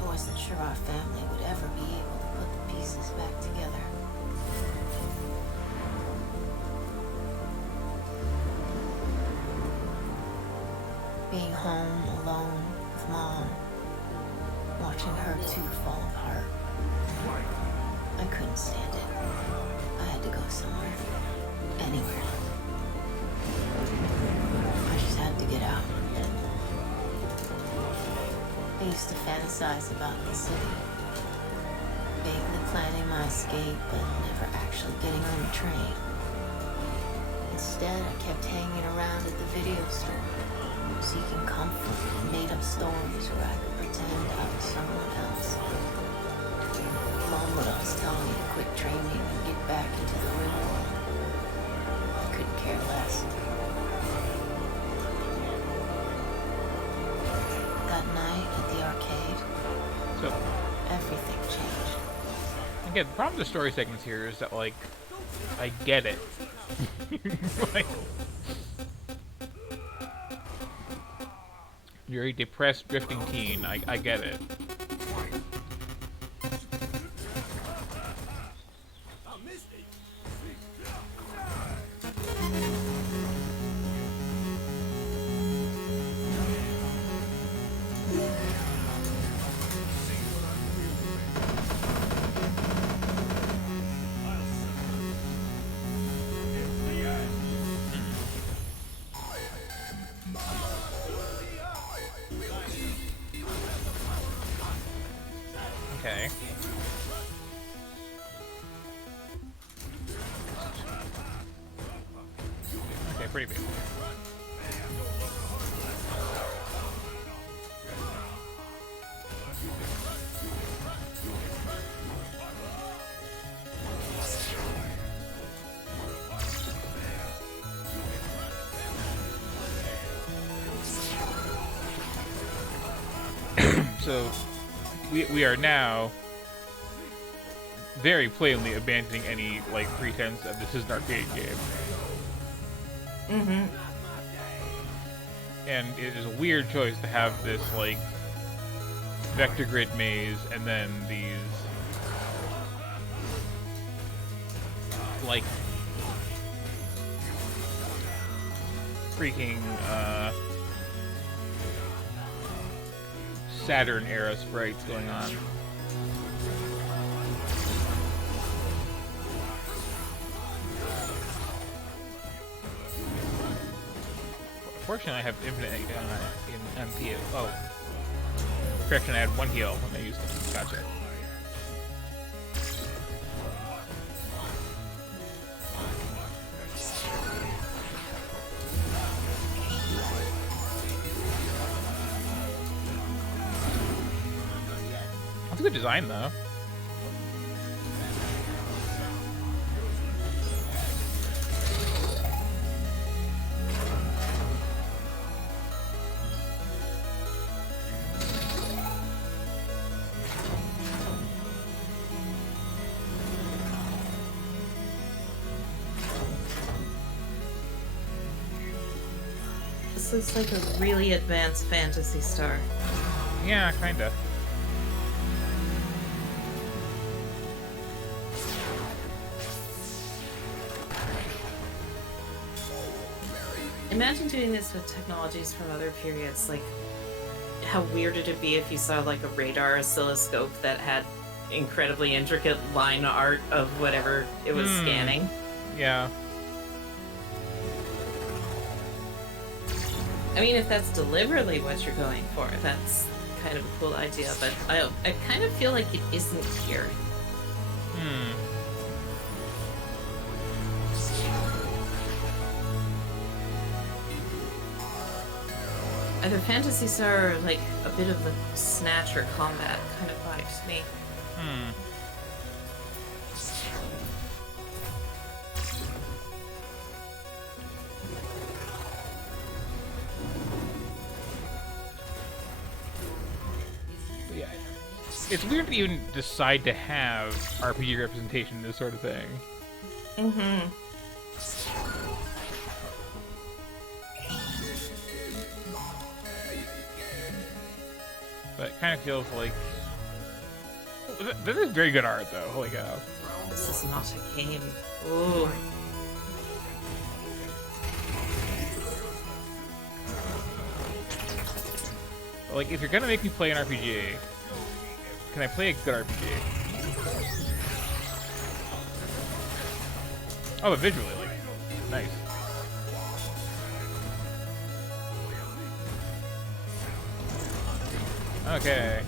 I wasn't sure our family would ever be able to put the pieces back together. Being home alone with Mom, watching her two fall apart. I couldn't stand it. I had to go somewhere. Anywhere. I just had to get out. I used to fantasize about the city. Vaguely planning my escape, but never actually getting on the train. Instead, I kept hanging around at the video store, seeking comfort in made-up stories where I could pretend I was someone else. Mom would always tell me to quit dreaming and get back into the real world. I couldn't care less. That night at the arcade, So, everything changed. again, the problem with the story segments here is that, like, I get it. Like, you're a depressed, drifting teen. I get it. Okay. Okay, pretty big. So we are now very plainly abandoning any like pretense of this is an arcade game. Mm-hmm. And it is a weird choice to have this like vector grid maze and then these like freaking Saturn era sprites going on. Fortunately, I have infinite in MP. Oh, correction! I had one heal when I used it. Gotcha. That's a good design, though. This looks like a really advanced Phantasy Star. Yeah, kinda. Imagine doing this with technologies from other periods. Like, how weird would it be if you saw like a radar oscilloscope that had incredibly intricate line art of whatever it was scanning? Yeah. I mean, if that's deliberately what you're going for, that's kind of a cool idea, but I kind of feel like it isn't here. Either Phantasy Star or like a bit of the Snatcher combat kind of vibe to me. Hmm. Yeah. It's weird to even decide to have RPG representation in this sort of thing. Mm-hmm. But it kind of feels like... This is very good art, though. Holy cow. This is not a game. Ooh. Like, if you're gonna make me play an RPG, can I play a good RPG? Oh, but visually, like, nice. Okay.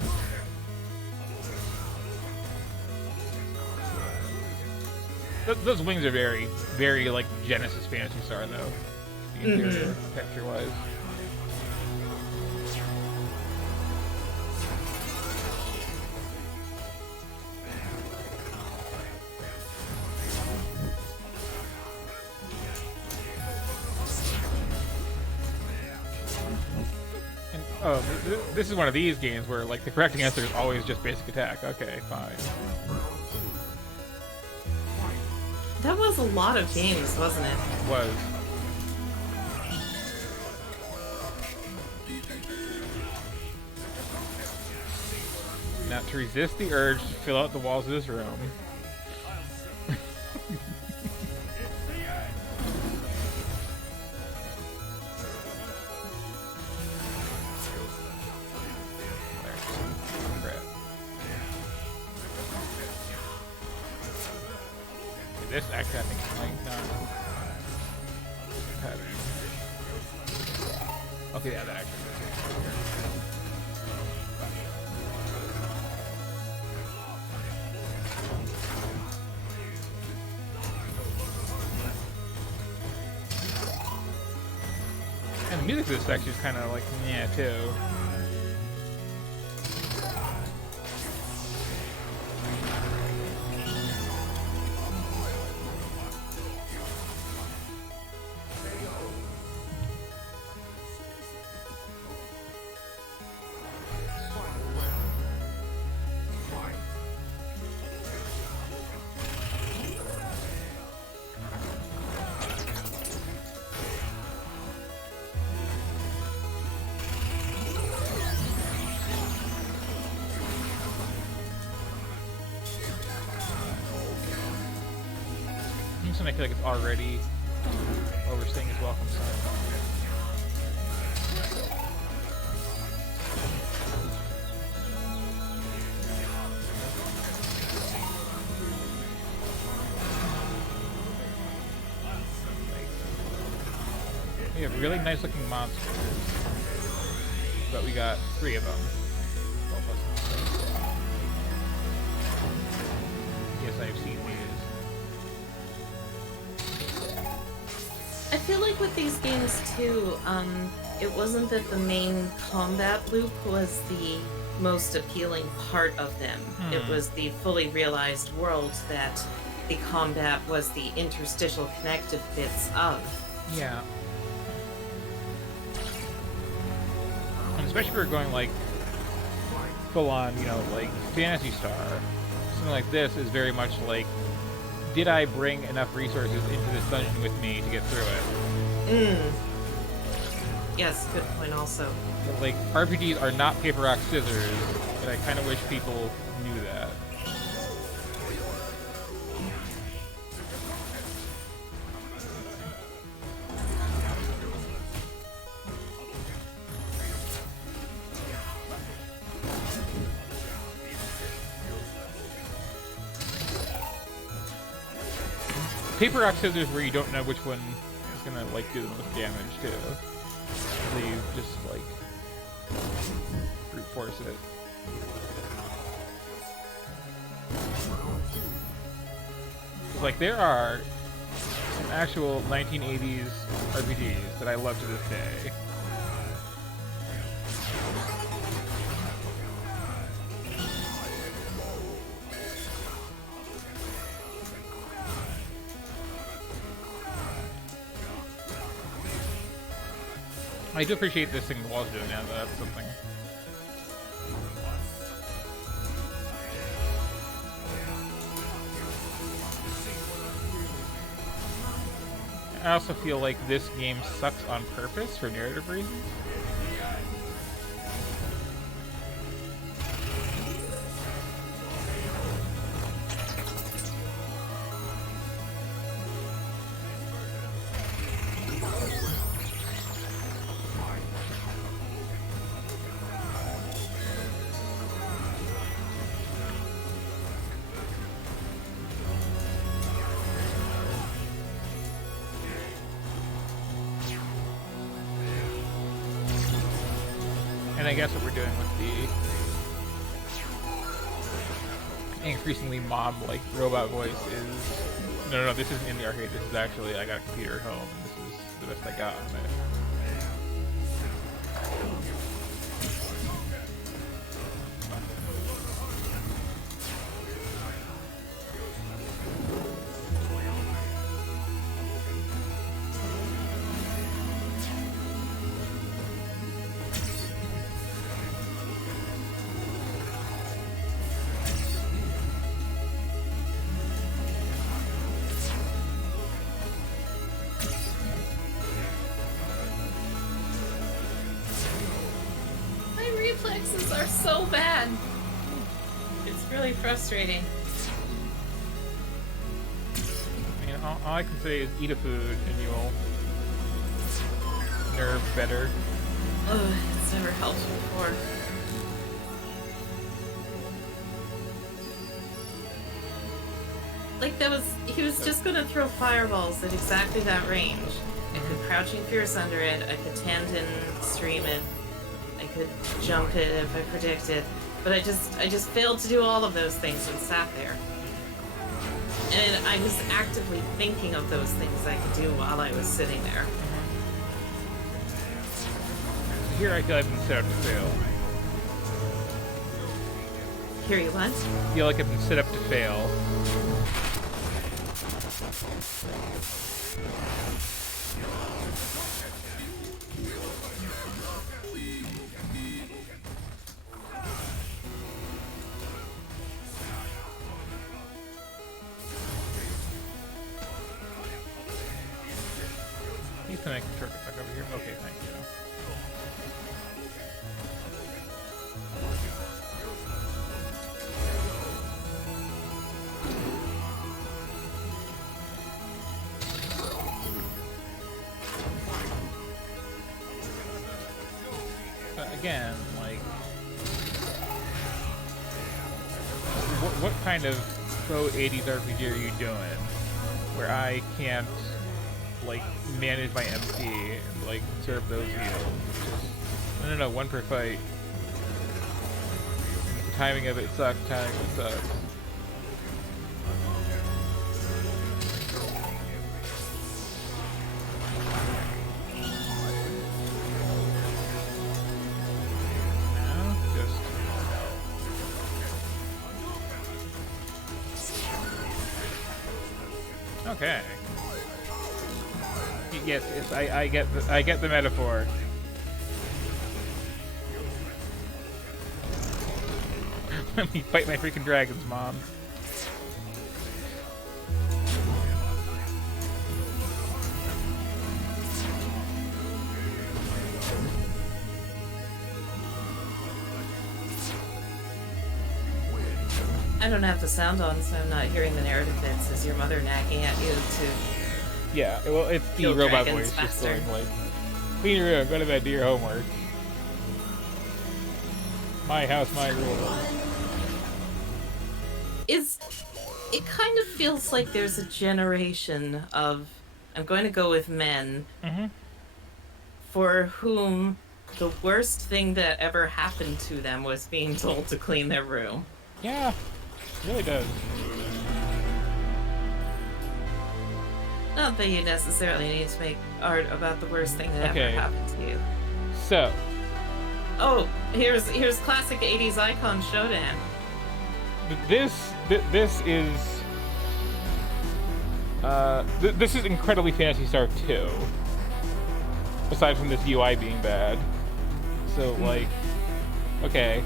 Those wings are very, very, like, Genesis Phantasy Star, though. The interior, texture-wise. And, oh, this is one of these games where, like, the correct answer is always just basic attack. Okay, fine. That was a lot of games, wasn't it? Was. Now, to resist the urge to fill out the walls of this room. This actually, I think, might not pattern. Okay, yeah, that actually does. And the music of this section is kind of like, yeah, too. I feel like it's already overstaying its welcome sign. We have really nice looking monsters, but we got 3 of them. Yes, I've seen these. I feel like with these games too, it wasn't that the main combat loop was the most appealing part of them. It was the fully realized world that the combat was the interstitial connective bits of. Yeah. And especially if we're going like full on, you know, like Phantasy Star, something like this is very much like, did I bring enough resources into this dungeon with me to get through it? Yes, good point also. Like, RPGs are not paper, rock, scissors, and I kind of wish people knew that. Paper, rock, scissors where you don't know which one is gonna, like, do the most damage, too. So you just, like, brute force it. Like, there are some actual 1980s RPGs that I love to this day. I do appreciate this thing the wall's doing now, though. That's something. I also feel like this game sucks on purpose for narrative reasons. And I guess what we're doing with the increasingly mob-like robot voice is... No, this isn't in the arcade. This is actually, I got a computer at home, and this is the best I got on it. Reflexes are so bad. It's really frustrating. I mean, all I can say is eat a food and you'll nerve better. Ugh, it's never helped before. Like he was just gonna throw fireballs at exactly that range. I could Crouching Fierce under it, I could Tandon stream it, I could jump it if I predicted, but I just failed to do all of those things and sat there. And I was actively thinking of those things I could do while I was sitting there. Here I feel I've been set up to fail. Here you what? I feel like I've been set up to fail. Can I control it back over here? Okay, thank you. Again, like, what kind of faux 80s RPG are you doing where I can't, like, manage my MP and, like, serve those heals? No, one per fight. The timing of it sucks, Okay. Yes, I get the metaphor. Let me fight my freaking dragons, Mom. I don't have the sound on, so I'm not hearing the narrative bits. Is your mother nagging at you to... Yeah, well, it's the kill robot dragons voice just faster? going like, clean your room, go to bed, do your homework. My house, my rules. It kind of feels like there's a generation of, I'm going to go with men, for whom the worst thing that ever happened to them was being told to clean their room. Yeah, it really does. Not that you necessarily need to make art about the worst thing that ever happened to you. So. Oh, here's classic 80s icon Shodan. This is incredibly Phantasy Star 2. aside from this UI being bad. So, like, okay.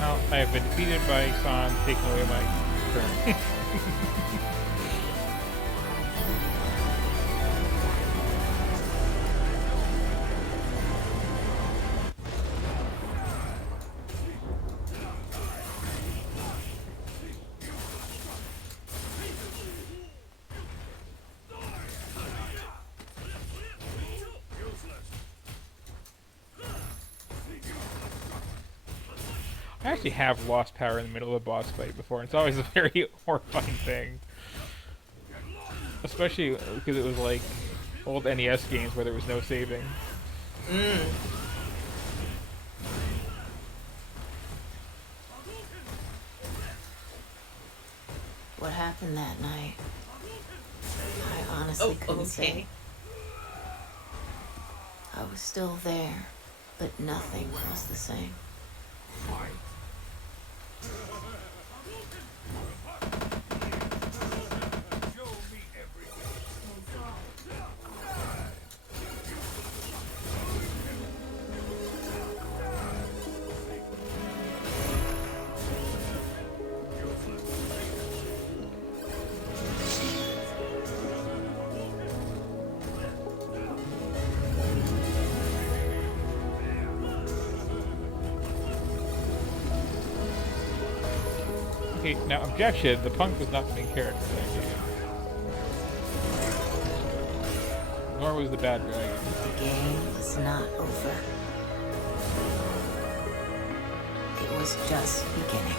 Well, I have been defeated by San, taking away my turn. I actually have lost power in the middle of a boss fight before, and it's always a very horrifying thing. Especially because it was like old NES games where there was no saving. What happened that night? I honestly couldn't say. I was still there, but nothing was the same. Fight. Show me everything. Okay, now objection, the punk was not the main character in that game. Nor was the bad dragon. The game was not over. It was just beginning.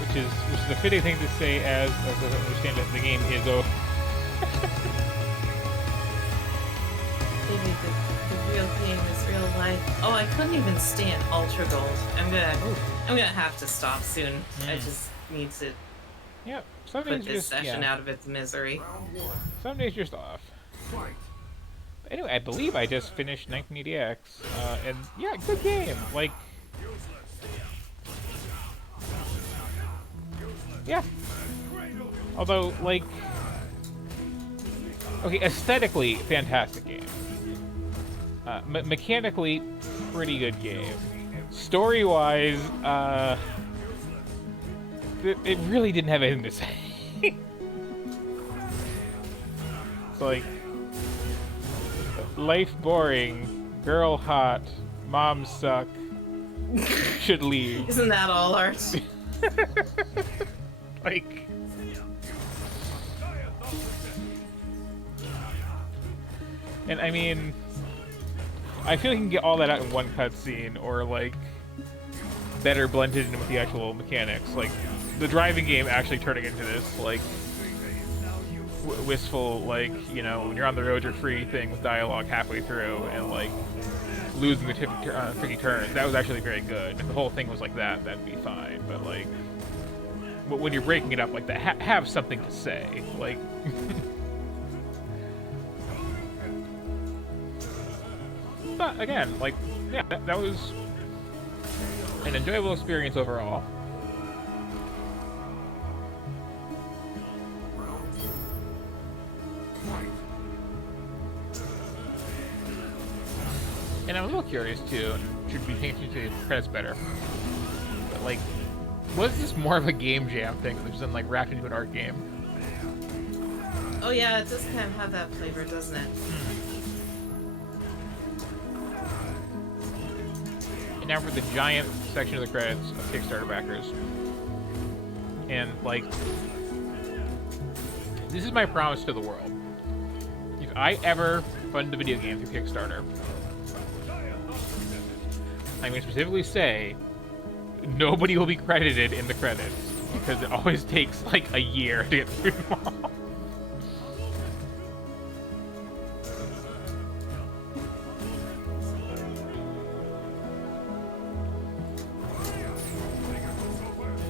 Which is a fitting thing to say as I understand it, the game is over. Maybe the real game is real life. Oh, I couldn't even stand Ultra Gold. I'm gonna have to stop soon. I just need to Yep, some put days this just, session yeah. out of its misery. Round one. Some days just off. Fight. But anyway, I believe I just finished 1980X, and yeah, good game. Like, yeah. Although, like, okay, aesthetically, fantastic game. Mechanically, pretty good game. Story-wise, it really didn't have anything to say. It's like, life boring, girl hot, mom suck, should leave. Isn't that all art? Like, and I mean, I feel you can get all that out in one cutscene, or like better blended in with the actual mechanics. Like the driving game actually turning into this like wistful, like, you know, when you're on the road you're free thing with dialogue halfway through and like losing the tricky turns. That was actually very good. If the whole thing was like that, that'd be fine. But like when you're breaking it up like that, have something to say. Like. But again, like, yeah, that was an enjoyable experience overall. And I'm a little curious too, and should be paying attention to the credits better. But like, was this more of a game jam thing than like wrapped into an art game? Oh yeah, it does kind of have that flavor, doesn't it? And now for the giant section of the credits of Kickstarter backers. And like, this is my promise to the world. If I ever fund a video game through Kickstarter, I'm going to specifically say nobody will be credited in the credits because it always takes like a year to get through them all.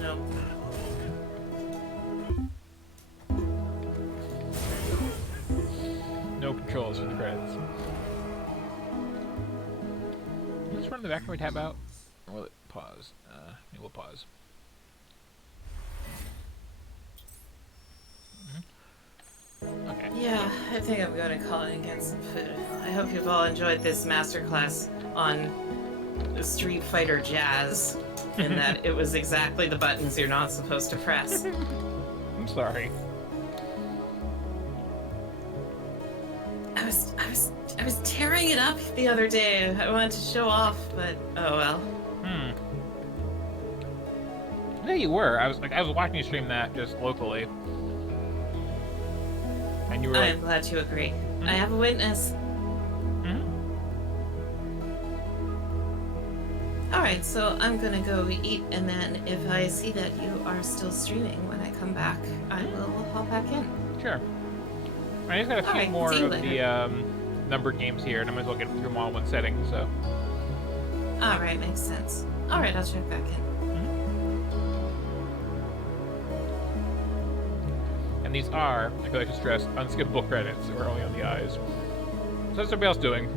No. No controls for the credits. Will this run the background tab out? Or will it pause? It will pause. Okay. Yeah, I think I'm going to call it and get some food. I hope you've all enjoyed this masterclass on Street Fighter Jazz, and that it was exactly the buttons you're not supposed to press. I'm sorry. I was tearing it up the other day. I wanted to show off, but oh well. Yeah, you were. I was watching you stream that just locally, and you were like, I'm glad you agree. I have a witness. Alright, so I'm gonna go eat, and then if I see that you are still streaming when I come back, I will hop back in. sure. I just got a few Alright, more see you of later. the numbered games here, and I might as well get through them all in one setting. So, Alright, makes sense. Alright, I'll check back in. and these are, I feel like to stress, unskippable credits. We're only on the eyes. So what's everybody else doing?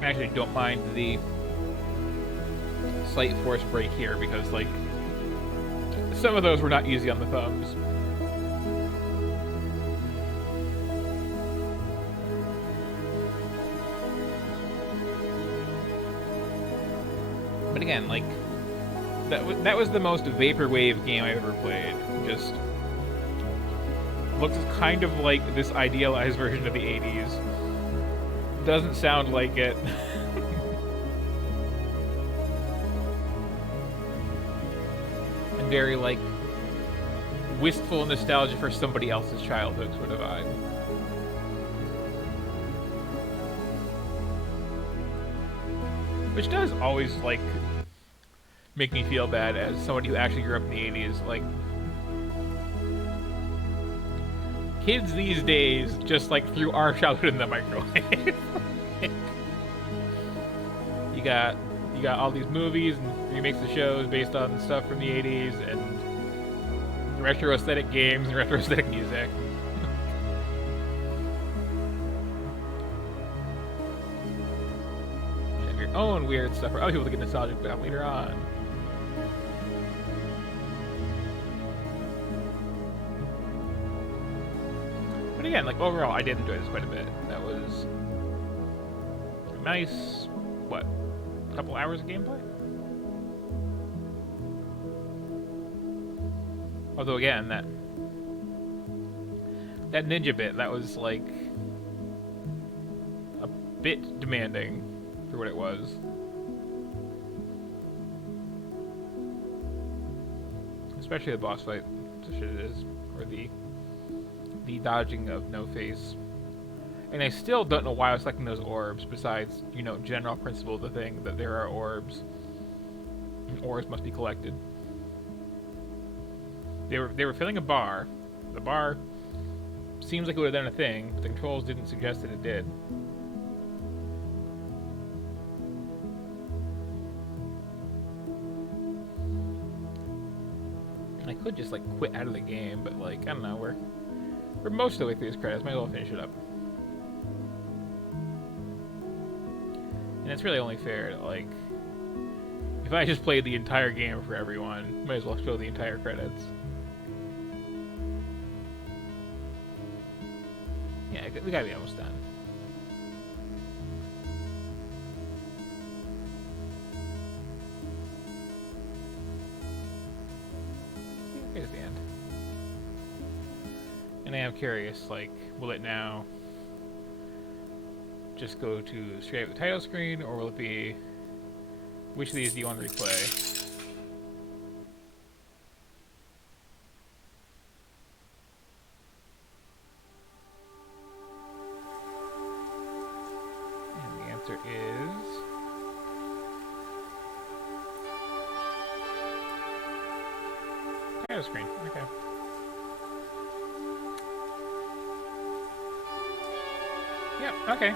I actually don't mind the slight force break here because, like, some of those were not easy on the thumbs. But again, like, that was the most vaporwave game I've ever played. Just looks kind of like this idealized version of the 80s. Doesn't sound like it. And very, like, wistful nostalgia for somebody else's childhood sort of vibe. Which does always, like, make me feel bad as somebody who actually grew up in the 80s. Like, kids these days just, like, threw our childhood in the microwave. You got all these movies and remakes of shows based on stuff from the 80s and retro aesthetic games and retro aesthetic music. You have your own weird stuff for other people to get nostalgic about later on. But again, like, overall, I did enjoy this quite a bit. That was a nice, what, couple hours of gameplay? Although again, that ninja bit, that was like a bit demanding for what it was. Especially the boss fight, such as it is, or the dodging of No Face. And I still don't know why I was selecting those orbs, besides, you know, general principle of the thing, that there are orbs. And orbs must be collected. They were filling a bar. The bar seems like it would have done a thing, but the controls didn't suggest that it did. I could just, like, quit out of the game, but, like, I don't know, we're For most of the way through these credits, might as well finish it up. And it's really only fair to, like, if I just played the entire game for everyone, might as well show the entire credits. Yeah, we gotta be almost done. Okay, at the end. And I am curious, like, will it now just go to straight up the title screen, or will it be, which of these do you want to replay? And the answer is title screen. Okay. Yep, okay.